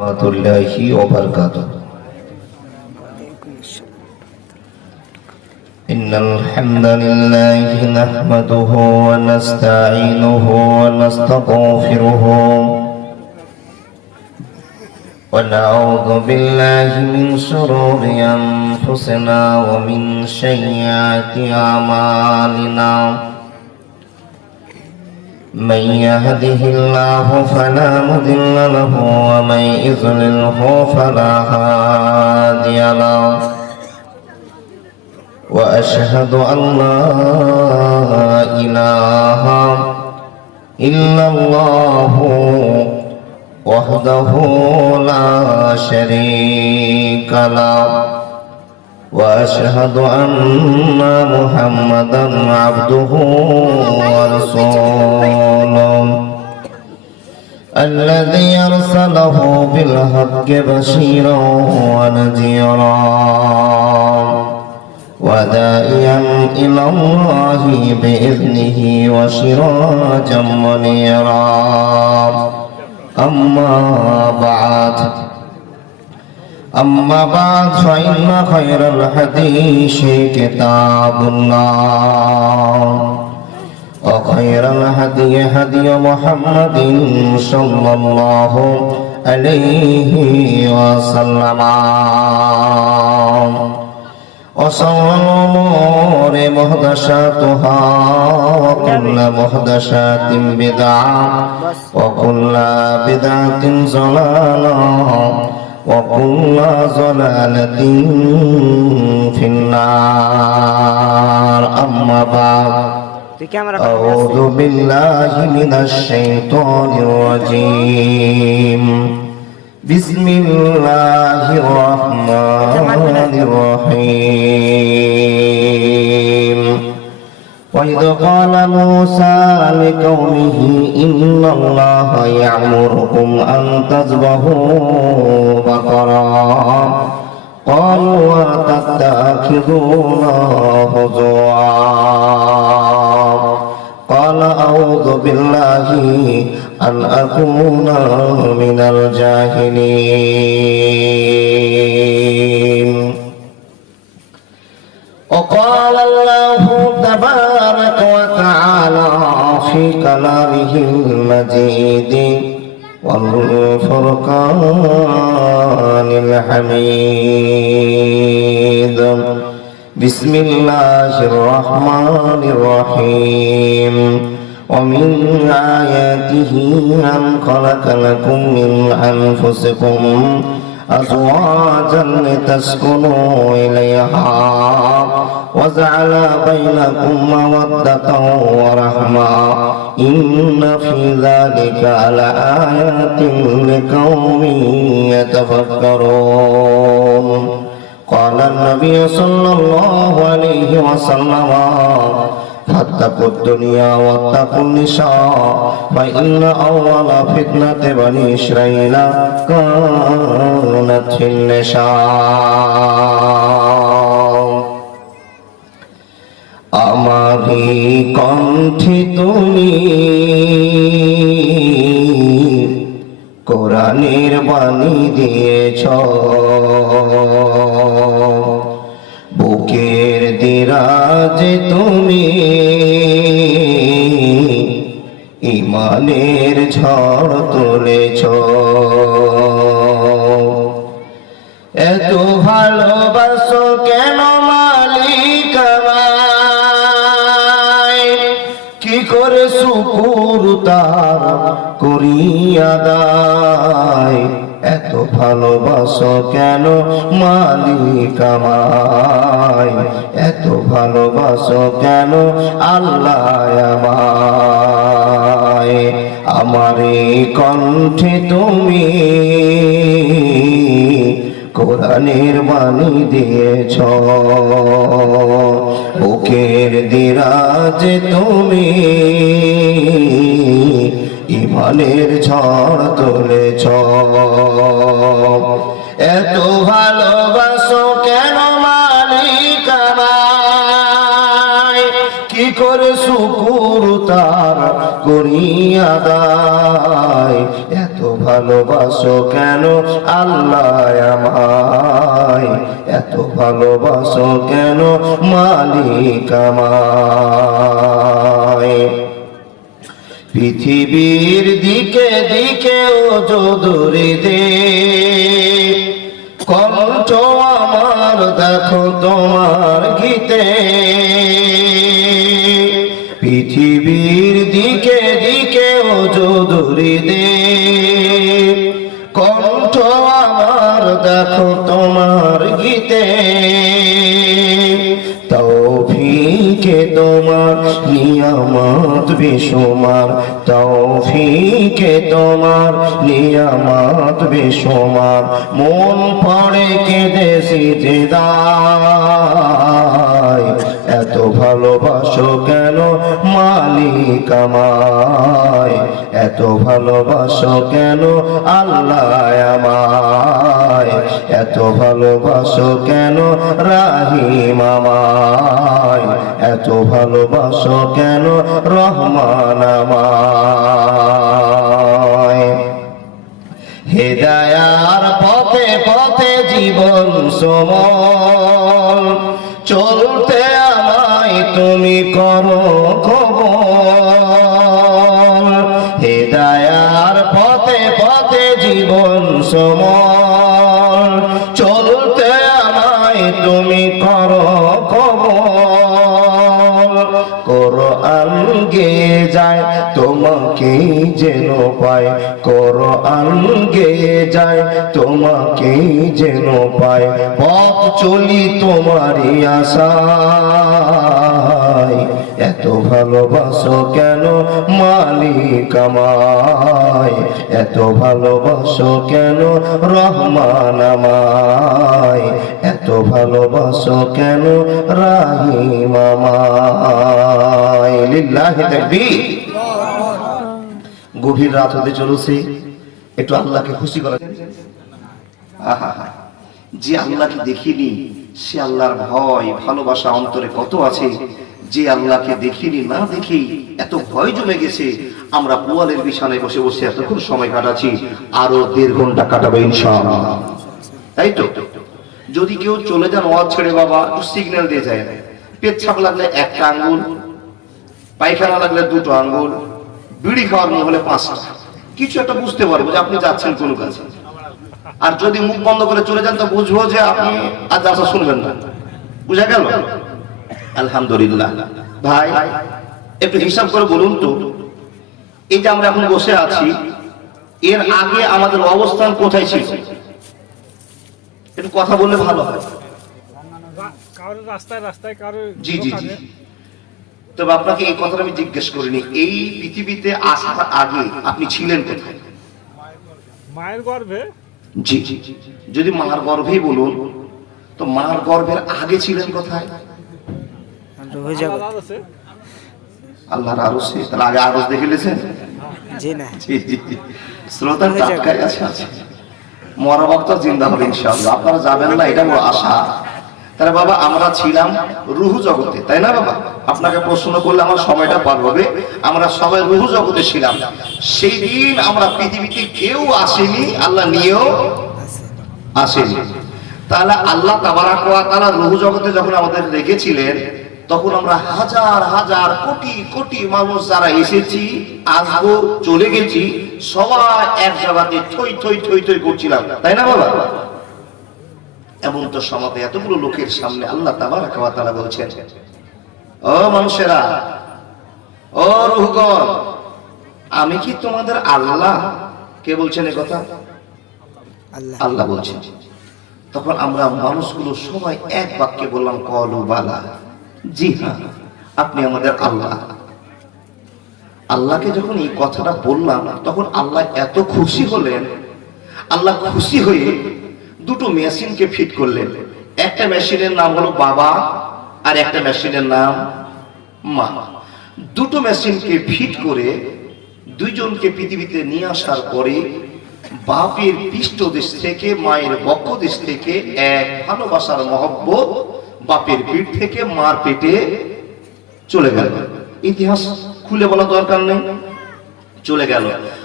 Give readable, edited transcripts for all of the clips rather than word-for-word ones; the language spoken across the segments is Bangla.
warahmatullahi wabarakatuh. Innal hamdalillah nahmaduhu wa nasta'inuhu wa nastaghfiruhu wa na'udzu billahi min shururi anfusina wa min sayyiati a'malina. من يهده الله فلا مضل له ومن يضلله فلا هادي له وأشهد أن لا إله إلا الله وحده لا شريك له وأشهد أن محمدا عبده ورسوله الذي أرسله بالحق بشيرا ونذيرا وداعيا إلى الله بإذنه وسراجا منيرا أما بعد فإن خير الحديث كتاب الله وخير الهدي هدي محمد صلى الله عليه وسلم وشر الأمور محدثاتها وكل محدثات بدعة وكل بدعة ضلالة وكل ضلالة في النار. أما بعد أعوذ بالله من الشيطان الرجيم. بسم الله الرحمن الرحيم. وإذ قال موسى لقومه إن الله يأمركم أن تذبحوا بقرة قالوا أتتخذونا هزوا قال أعوذ بالله أن أكون من الجاهلين. وقال الله تبارك وتعالى في كلامه المجيد والفرقان الحميد. بسم الله الرحمن الرحيم. ومن آياته أن خلق لكم من أنفسكم أزواجا لتسكنوا إليها وجعل بينكم مودة ورحمة إن في ذلك لآيات لقوم يتفكرون. قال النبي صلى الله عليه وسلم فاتقوا الدنيا واتقوا النساء فإن أول فتنة بني إسرائيل كانت في النساء. আমারি কণ্ঠে তুমি কোরআনের বাণী দিয়েছ, বুকের দিরাজে তুমি ইমানের ঝড় তুলেছ। এত ভালোবাসো কেন মালিক আমায়, কি করে শুকুর তার করি আদায়। এত ভালোবাসো কেন মালিক আমায়, এত ভালোবাসো কেন আল্লাহ আমায়। আমার এই কণ্ঠে তুমি কোরআনের বাণী দিয়েছ, বুকের দিরাজে তুমি ইমানের ঝড় তুলেছ। এত ভালোবাসো কেন মালিক আমায়, কি করে শুকুর তার করি আদায়। এত ভালো ভালোবাসো কেন আল্লাহ আমায়, এত ভালোবাসো কেন মালিক আমায়। পৃথিবীর দিকে দিকে ও দূরে দে, কণ্ঠ আমার দেখো তোমার গীতে। পৃথিবীর দিকে দিকে ও দূরে দে, কণ্ঠ আমার দেখো তোমার গীতে। তৌফিকে তোমার নিয়ামত বেশুমার, তৌফিকে তোমার নিয়ামত বেশুমার। মন পড়ে কেঁদেছি যে দায়, এত ভালোবাসো কেন মালিক আমায়, এত ভালোবাসো কেন আল্লাহ আমায়, এত ভালোবাসো কেন রাহিম আমায়, এত ভালোবাসো কেন রহমান আমায়। হেদায়ার পথে পথে জীবন সমল, চলতে আমায় তুমি করো কবুল। হেদায়ার পথে পথে জীবন সমল, চলতে আমায় তুমি করো কবুল। কোরআন গেয়ে যায় তোমাকে যেন পায়, কোরআন গেয়ে যায় তোমাকে যেন পায়। পথ চলি তোমারই আশায়, এত ভালোবাসো কেন মালিক আমায়, এত ভালোবাসো কেন রহমান আমায়, এত ভালোবাসো কেন রাহিম আমায়। লিল্লাহি তাকবীর। গভীর রাত হতে চলেছে, একটু আল্লাহকে খুশি করা। আহা, যে আল্লাহকে দেখিনি সে আল্লাহর ভয় ভালোবাসা অন্তরে কত আছে। যে আল্লাহকে দেখিনি না দেখি এত ভয় জমে গেছে, আমরা পোয়ালের বিছানায় বসে বসে এতক্ষণ সময় কাটাচ্ছি, আরো 1.5 ঘন্টা কাটাবে ইনশাআল্লাহ। তাই তো, যদি কেউ চলে যান ওয়াজ ছেড়ে বাবা, একটু সিগন্যাল দিয়ে যায়। পেচ্ছাপ লাগলে 1টা আঙ্গুল, পায়খানা লাগলে 2টো আঙ্গুল, বিড়ি খাওয়ার মুখ হলে 5টা, কিছু একটা বুঝতে পারবো যে আপনি যাচ্ছেন কোনো কাছে। আর যদি মুখ বন্ধ করে চলে যান তো বুঝবো যে আপনি আজ আসা শুনবেন না। বুঝা গেল? আলহামদুলিল্লাহ। ভাই একটু হিসাব করে বলুন তো, এই যে আমরা এখন বসে আছি, এর আগে আমাদের অবস্থান কোথায় ছিল? একটু কথা বললে ভালো হয়। জি জি জি। তবে আপনাকে এই কথাটা আমি জিজ্ঞেস করিনি, এই পৃথিবীতে আসার আগে আপনি ছিলেন কোথায়? মায়ের গর্ভে। জি, যদি মার গর্ভেই বলুন তো মার গর্ভের আগে ছিলেন কোথায়? আল্লাহর আরশে। তাহলে আগে আরশ দেখে নিয়েছেন? জি না। জি জি। শ্রোতার টাটকাই আছে। মরা বক্তা জিন্দা হবে ইনশাআল্লাহ। আপনারা যাবেন না এটা বড় আশা। তাহলে বাবা আমরা ছিলাম রুহু জগতে, তাই না বাবা? আপনাকে প্রশ্ন করলে আমার সময়টা পার হবে। আমরা সবাই রুহু জগতে ছিলাম। সেই দিন আমরা পৃথিবীতে কেউ আসেনি, আল্লাহ নিয়েও আসেনি। তাহলে আল্লাহ তাবারাক ওয়া তাআলা রুহু জগতে যখন আমাদের রেখেছিলেন, তখন আমরা হাজার হাজার কোটি কোটি মানুষ যারা এসেছি, আসবো, চলে গেছি, সবাই এক জায়গাতে থই থই থই থই করছিলাম, তাই না বাবা? এমন তো সমাজে এতগুলো লোকের সামনে আল্লাহ তাবারাক ওয়া তাআলা বলছেন, ও মানুষেরা, ও রূহগণ, আমি কি তোমাদের আল্লাহ? কে বলছেন এই কথা? আল্লাহ বলছেন। তখন আমরা মানুষগুলো সবাই এক বাক্যে বললাম, কলু বালা, জি হ্যাঁ, আপনি আমাদের আল্লাহ। আল্লাহকে যখন এই কথাটা বললাম, তখন আল্লাহ এত খুশি হলেন। আল্লাহ খুশি হয়ে 2টো মেশিনকে ফিট করলেন। একটা মেশিনের নাম হলো বাবা, আর একটা মেশিনের নাম মা। 2টো মেশিনকে ফিট করে 2জনকে পৃথিবীতে নিয়ে আসার পরে বাপের পৃষ্ঠদেশ থেকে, মায়ের বক্ষদেশ থেকে এক ভালোবাসার মহব্বত বাপের পিঠ থেকে মার পেটে চলে গেল। ইতিহাস খুলে বলা দরকার নেই, চলে গেল।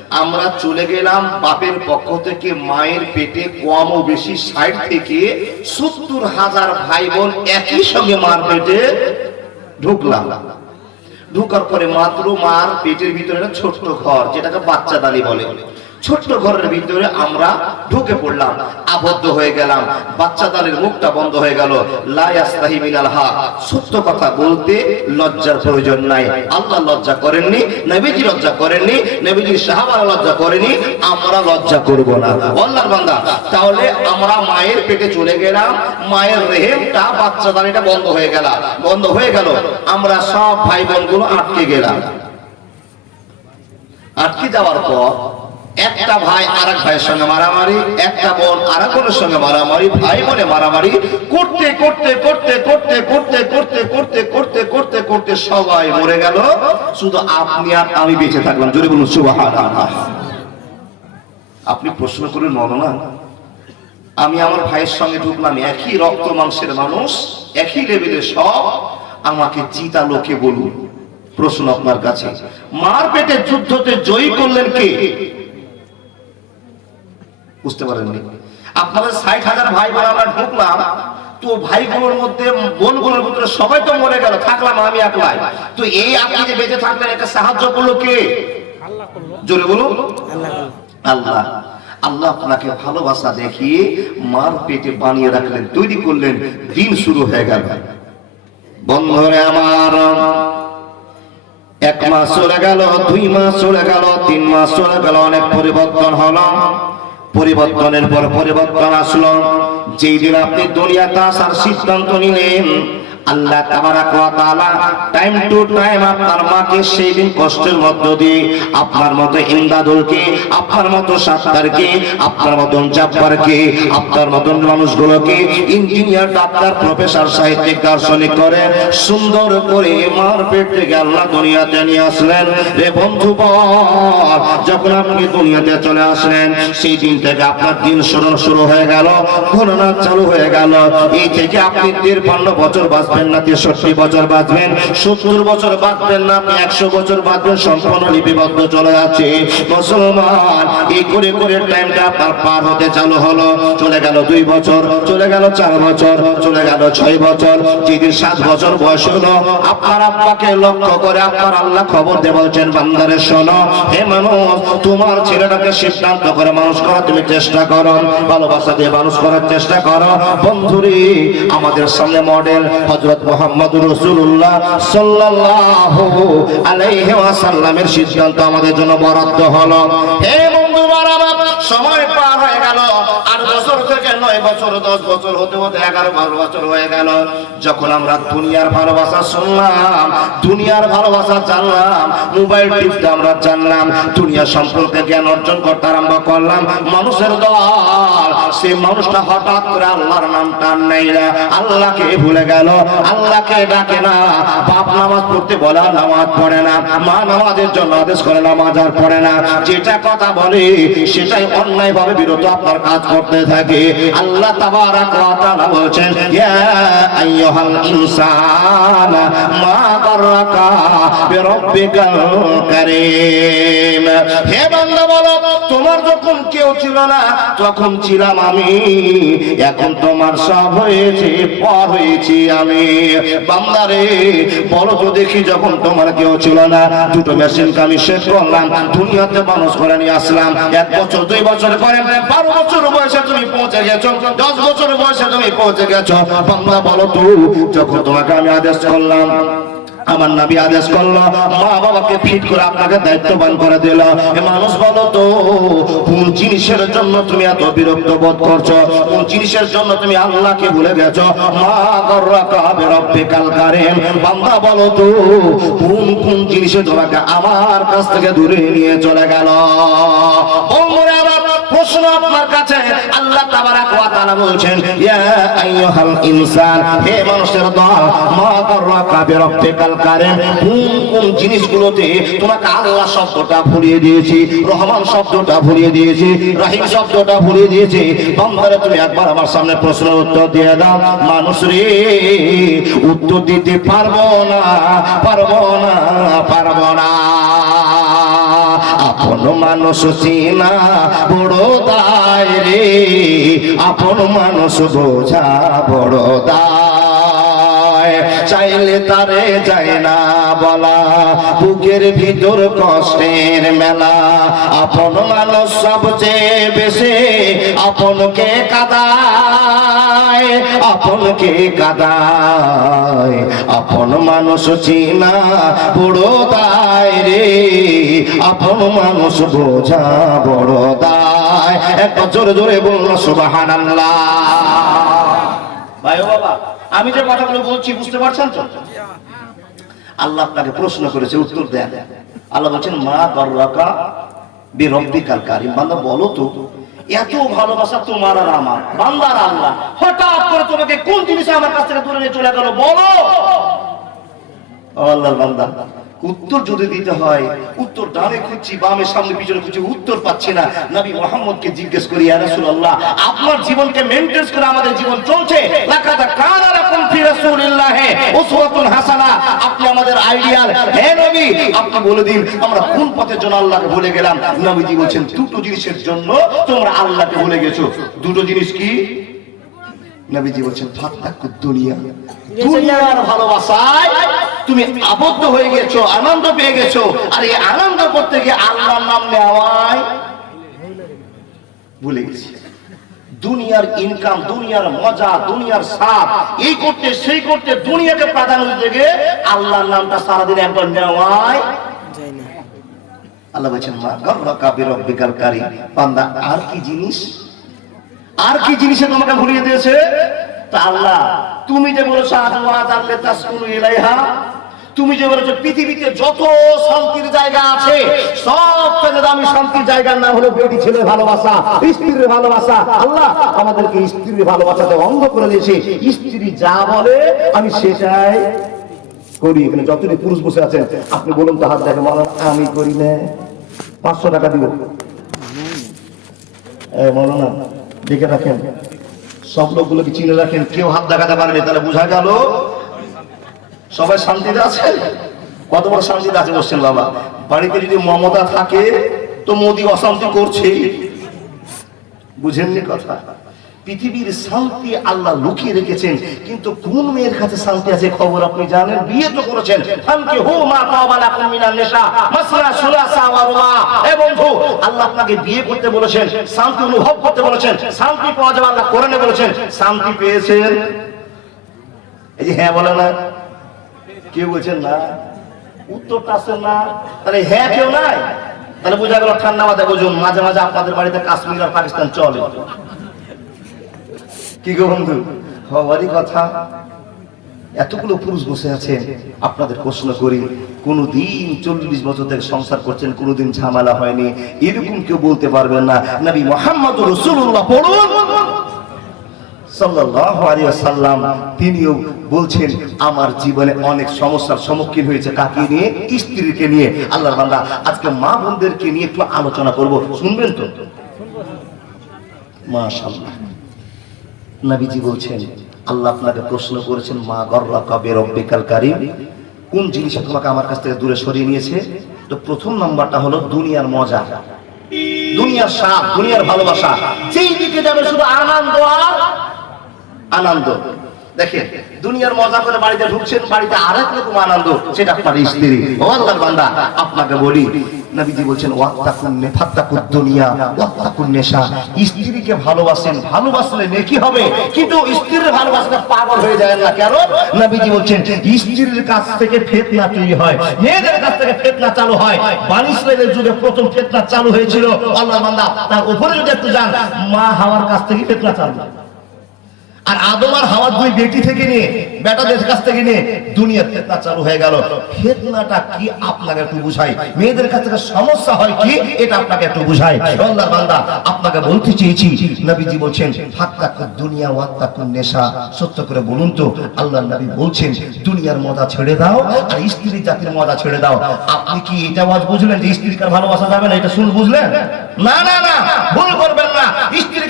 আমরা চলে গেলাম বাপের পক্ষ থেকে মায়ের পেটে কম ও বেশি 60 থেকে 70,000 ভাই বোন একই সঙ্গে মার পেটে ঢুকলাম। ঢুকার পরে মাত্র মার পেটের ভিতরে একটা ছোট্ট ঘর, যেটাকে বাচ্চাদানি বলে, ছোট্ট ঘরের ভিতরে আমরা ঢুকে পড়লাম, আবদ্ধ হয়ে গেলাম। বাচ্চাদানির মুখটা বন্ধ হয়ে গেল। লা ইয়াস্তাহি মিনাল হক, সত্য কথা বলতে লজ্জার প্রয়োজন নাই। আল্লাহ লজ্জা করেননি, নবীজি লজ্জা করেননি, নবীজির সাহাবারা লজ্জা করেনি, আমরা লজ্জা করব না। আল্লাহর বান্দা, তাহলে আমরা মায়ের পেটে চলে গেলাম, মায়ের রেহেমটা বাচ্চাদানিটা বন্ধ হয়ে গেল, বন্ধ হয়ে গেল। আমরা সব ভাই বোনগুলো আটকে গেলাম। আটকে যাওয়ার পর একটা ভাই আরেক ভাইয়ের সঙ্গে মারামারি, একটা বোন আরেক বোনের সঙ্গে মারামারি, ভাই বোনে মারামারি করতে করতে করতে করতে করতে করতে করতে করতে করতে করতে সবাই মরে গেল, শুধু আপনি আর আমি বেঁচে থাকলাম। জোরে বলুন সুবহানাল্লাহ। আপনি প্রশ্ন করেন মৌলানা, আমি আমার ভাইয়ের সঙ্গে ঢুকলাম, একই রক্ত মাংসের মানুষ, একই লেভেলের সব, আমাকে জিতা লোকে বলুন। প্রশ্ন আপনার কাছে, মার পেটে যুদ্ধতে জয়ী করলেন কে? বুঝতে পারেননি? আপনাদের 60,000 ভাই বোন আমরা ঢুকলাম, তো ভাইগুলোর মধ্যে বোনগুলোর ভিতরে সবাই তো মরে গেল, থাকলাম আমি একলাই। তো এই আপনি যে বেঁচে থাকলেন, এটা সাহায্য করলো কে? আল্লাহ করলো। জোরে বলুন আল্লাহ। আল্লাহ আপনাকে ভালোবাসা দেখিয়ে মার পেটে বানিয়ে রাখলেন, তৈরি করলেন, দিন শুরু হয়ে গেল। বন্ধুরে আমার, 1 মাস চলে গেল, 2 মাস চলে গেল, 3 মাস চলে গেল, অনেক পরিবর্তন হলো। পরিবর্তনের পর পরিবর্তন আসলো। যেই দিন আপনি দুনিয়াতে আসার সিদ্ধান্ত নিলেন, আল্লাহ তাবারাক ওয়া তাআলা টাইম টু টাইম আপনার মাকে সেই দিন কষ্টের মধ্য দিয়ে, আপনার মতো ইমদাদুলকে, আপনার মতো সাত্তারকে, আপনার মতন জাব্বারকে, আপনার মতন মানুষগুলোকে ইঞ্জিনিয়ার, ডাক্তার, প্রফেসর, সাহিত্যিক, দার্শনিক করে সুন্দর করে মার পেট থেকে আল্লাহ দুনিয়াতে নিয়ে আসলেন। রে বন্ধুগণ, যখন আপনি দুনিয়াতে চলে আসলেন, সেই দিন থেকে আপনার দিন শুরু হয়ে গেল, গণনা চালু হয়ে গেল। এই থেকে আপনি 53 বছর বাঁচবেন না, 63 বছর বাঁচবেন, 70 বছর বাঁচবেন না, আপনি 100 বছর বাঁচবেন, সম্পূর্ণ লিপিবদ্ধ চলে যাচ্ছে। মুসলমান, এই করে করে টাইমটা আপনার পার হতে চালু হলো। চলে গেল 2 বছর, চলে গেল 4 বছর, চলে গেল 6 বছর। যেদিন 7 বছর বয়স হলো, আপনার আব্বাকে লক্ষ্য করে আপনার আল্লাহ খবর দিয়ে বলছেন, বান্দারে শোনো, হে মানুষ, তোমার ছেলেটাকে সিদ্ধান্ত করে মানুষ করার তুমি চেষ্টা করো, ভালোবাসা দিয়ে মানুষ করার চেষ্টা করো। বন্ধুরে, আমাদের সামনে মডেল হযরত মুহাম্মদুর রাসূলুল্লাহ সাল্লাল্লাহু আলাইহি ওয়াসাল্লামের সিদ্ধান্ত আমাদের জন্য বরাদ্দ হলো। হে বন্ধুরা, সময় পার হয়ে গেল, 8 বছর থেকে 9 বছর, 10 বছর হতে হতে 11-12 বছর হয়ে গেল। যখন আমরা দুনিয়ার ভালোবাসা শুনলাম, দুনিয়ার ভালোবাসা জানলাম, মোবাইল টিপতে আমরা জানলাম, দুনিয়া সম্পর্কে জ্ঞান অর্জন করতে আরম্ভ করলাম, মানুষের দল, সেই মানুষটা হঠাৎ করে আল্লাহর নামটা নেই না, আল্লাহকে ভুলে গেল, আল্লাহকে ডাকে না, বাপ নামাজ পড়তে বলে নামাজ পড়ে না, মা নামাজের জন্য আদেশ করে নামাজ আর পড়ে না, যেটা কথা বলে সেটাই অন্যায় ভাবে বিরত আপনার কাজ করতে থাকে। আল্লাহ তাবারাক ওয়া তাআলা বলছেন, ইয়া আইয়ুহাল ইনসান মা গাররাকা বিরাব্বিকাল কারীম। হে বান্দা বলো, তোমার যখন কেউ ছিল না তখন ছিলাম আমি, এখন তোমার সব হয়েছে, পর হয়েছি আমি। বান্দারে বলো তো দেখি, যখন তোমার কেউ ছিল না, 2টো মেশিনকে আমি শেষ করলাম, দুনিয়াতে মানুষ করে নিয়ে আসলাম, 1 বছর 2 বছর করে 12 বছর বয়সে তুমি পৌঁছে গেছো, 10 বছর বয়সে তুমি পৌঁছে গেছো। বান্দা বলো তো, যখন তোমাকে আমি আদেশ করলাম, আমার নবী আদেশ করলো, মা বাবাকে ফিট করে আপনাকে দায়িত্ববান করে দিল, মানুষ বলো তো, কোন জিনিসের জন্য তুমি এত বিরক্ত বোধ করছো? কোন জিনিসের জন্য তুমি আল্লাহকে ভুলে গেছো? মা গাররাকা বিরাব্বিকাল কারীম। বান্দা বলো তো, কোন জিনিসে তোমাকে আমার কাছ থেকে দূরে নিয়ে চলে গেল? প্রশ্ন আপনার কাছে, আল্লাহ তাবারাক ওয়া তাআলা বলছেন, ইয়া আইয়ুহাল ইনসান, হে মানুষের দল, মা গাররাকা বিরাব্বিকাল কারীম, কোন জিনিসগুলোতে তোমাকে আল্লাহ শব্দটা ভুলিয়ে দিয়েছি, রহমান শব্দটা ভুলিয়ে দিয়েছি, রহিম শব্দটা ভুলিয়ে দিয়েছি? বান্দারে, তুমি একবার আমার সামনে প্রশ্নের উত্তর দিয়ে দাও। মানুষ রে, উত্তর দিতে পারবো না, পারবো না, পারবো না। আপন মানুষ চিনা বড় দায় রে, আপন মানুষ বোঝা বড় দায়। চাইলে তারে যায় না বলা, বুকের ভিতর কষ্টের মেলা। আপন মানুষ সবচেয়ে বেশি আপনকে কাঁদায়, আপনকে কাঁদায়। আপন মানুষ চিনা বড় দায় রে, আপন মানুষ বোঝা বড় দায়। একবার জোরে জোরে বলল সুবহানাল্লাহ। ভাই ও বাবা, আমি যে কথাগুলো বলছি বুঝতে পারছেন তো? আল্লাহ আপনাকে প্রশ্ন করেছে, উত্তর দেন। আল্লাহ বলছেন মা গর্রাকা বিরব্বিকাল কারীম। বান্দা বলো তো, এত ভালোবাসা তোমার আর আমার, বান্দার আল্লাহ হঠাৎ করে তোমাকে কোন জিনিস আমার কাছ থেকে দূরে নিয়ে চলে গেল বলো। আল্লাহর বান্দা, উত্তর যদি দিতে হয়, উত্তর ডানে খুঁজছি, বামে, সামনে, পিছনে খুঁজছি, উত্তর পাচ্ছি না। নবী মুহাম্মদকে জিজ্ঞেস করি, ইয়া রাসূলুল্লাহ, আপনার জীবনকে মেইনটেইন করে আমাদের জীবন চলছে। লাকাদ কানা লাকুম ফি রাসূলিল্লাহি উসওয়াতুন হাসানাহ। আপনি আমাদের আইডিয়াল। হে নবী, আপনি বলে দিন আমরা কোন পথের জন্য আল্লাহকে ভুলে গেলাম। নবীজি বলছেন দুটো জিনিসের জন্য তোমরা আল্লাহকে ভুলে গেছো। দুটো জিনিস কি? নবীজি বলছেন ফাত্তাকুদ দুনিয়া, দুনিয়ার ভালোবাসায় তুমি আবদ্ধ হয়ে গেছো, আনন্দ পেয়ে গেছো। আর এই আনন্দ করতে গিয়ে আল্লাহর নাম নেওয়ায় ভুলে গেছি। দুনিয়ার ইনকাম, দুনিয়ার মজা, দুনিয়ার স্বাদ, এই করতে সেই করতে দুনিয়াকে প্রাধান্য দিতে গিয়ে আল্লাহর নামটা সারাদিন একবার নেওয়ায় যায় না। আল্লাহ বলছেন মা গর্রাকা বিরব্বিকাল কারীম। বান্দা, আর কি জিনিস, আর কি জিনিসে তোমাকে ভুলিয়ে দিয়েছে? তা আল্লাহ, তুমি যে বলেছো তুমি যে বলেছো পৃথিবীতে যত শান্তির জায়গা আছে সব থেকে দামি শান্তির জায়গার নাম হলো বেটি ছেলে ভালোবাসা, স্ত্রীর ভালোবাসা। আল্লাহ আমাদেরকে স্ত্রীর ভালোবাসাতে অন্ধ করে দিয়েছে। স্ত্রী যা বলে আমি সেটাই করি। এখানে যতটি পুরুষ বসে আছেন আপনি বলুন তো, হাত দেখে বলেন আমি করি না, 500 টাকা দিব। মৌলানা দেখে রাখেন, সব লোকগুলোকে চিনে রাখেন, কেউ হাত দেখাতে পারেনি, তাহলে বোঝা গেল সবাই শান্তিতে আছে। কত বড় শান্তিতে আছে বলছেন বাবা। বাড়িতে যদি মমতা থাকে তো মোদি অশান্তি করছে, বুঝেননি কথা? পৃথিবীর শান্তি আল্লাহ লুকিয়ে রেখেছেন, কিন্তু কোন মেয়ের কাছে শান্তি আছে খবর আপনি জানেন? বিয়ে তো করেছেন, ফানকি হু মা তাওবা লাকুম মিনান নিসা মাসনা সুলাসা ওয়া রুবা। এ বন্ধু, আল্লাহ আপনাকে বিয়ে করতে বলেছেন, শান্তি অনুভব করতে বলেছেন, শান্তি পাওয়া যাবে আল্লাহ কোরআনে বলেছেন। শান্তি পেয়েছেন? এই যে হ্যাঁ বলে না, কেউ বলছেন না, উত্তরটা আসেন না, তাহলে হ্যাঁ কেউ নাই। তাহলে বোঝা গেল ঠান্ডা মাথায় বুঝুন, মাঝে মাঝে আপনাদের বাড়িতে কাশ্মীর আর পাকিস্তান চলে। কি গো বন্ধু, হওয়ারই কথা। এতগুলো পুরুষ বসে আছেন, আপনাদের প্রশ্ন করি, কোনদিন 40 বছর থেকে সংসার করছেন, কোনদিন ঝামেলা হয়নি, এরকম কেউ বলতে পারবেন না? নবী মুহাম্মদ রাসূলুল্লাহ পড়ুন সাল্লাল্লাহু আলাইহি ওয়াসাল্লাম, তিনিও বলছেন আমার জীবনে অনেক সমস্যার সম্মুখীন হয়েছে। কাকে নিয়ে? স্ত্রীকে নিয়ে। আল্লাহর বান্দা, আজকে মা বোনদেরকে নিয়ে একটু আলোচনা করব, শুনবেন তো? মাশাআল্লাহ। নবীজি বলছেন আল্লাহ আপনাকে প্রশ্ন করেছেন মা গর্রাকা বিরব্বিকাল কারীম, কোন জিনিসটা তোমাকে আমার কাছ থেকে দূরে সরিয়ে নিয়েছে? তো প্রথম নাম্বারটা হলো দুনিয়ার মজা, দুনিয়ার স্বাদ, দুনিয়ার ভালোবাসা। যেই দিকে যাবে শুধু আনন্দ আর আনন্দ। দেখেন, দুনিয়ার মজা করে বাড়িতে ঢুকছেন, বাড়িতে আরেক রকম আনন্দ, সেটা আপনার স্ত্রী। ও আল্লাহর বান্দা, আপনাকে বলি, নবীজি বলছেন ওয়াত্তাকুন ফাত্তাকুদ দুনিয়া ওয়াত্তাকুন নিসা। স্ত্রীকে ভালোবাসেন, ভালোবাসলে নেকি হবে, কিন্তু স্ত্রীর ভালোবাসলে পাগল হয়ে যায় না। কেন? নবীজি বলছেন স্ত্রীর কাছ থেকে ফিতনা তৈরি হয়, মেয়েদের কাছ থেকে ফিতনা চালু হয়। বনি ইসরাইলের যুগে প্রথম ফিতনা চালু হয়েছিল, আল্লাহর বান্দা, তার উপরে যদি একটু যান, মা হাওয়ার কাছ থেকে ফিতনা চালু। আর আদম আর হাওয়া দুই বেটি থেকে নিয়ে, বেটাদের কাছ থেকে নিয়ে দুনিয়ার ফিতনা চালু হয়ে গেল। ফিতনাটা কি আপনাকে একটু বুঝাই, মেয়েদের কাছ থেকে সমস্যা হয় কি এটা আপনাকে একটু বুঝাই। আল্লাহর বান্দা, আপনাকে বলতে চেয়েছি, নবীজি বলছেন ফাত্তাকুদ দুনিয়া ওয়াত্তাকুন নিসা। সত্য করে বলুন তো, আল্লাহর নবী বলছেন দুনিয়ার মজা ছেড়ে দাও আর স্ত্রী জাতির মজা ছেড়ে দাও। আপনি কি এটা আওয়াজ বুঝলেন যে স্ত্রীকে ভালোবাসা যাবে না? এটা শুন বুঝলেন? না না না, ভুল করবেন না। স্ত্রীকে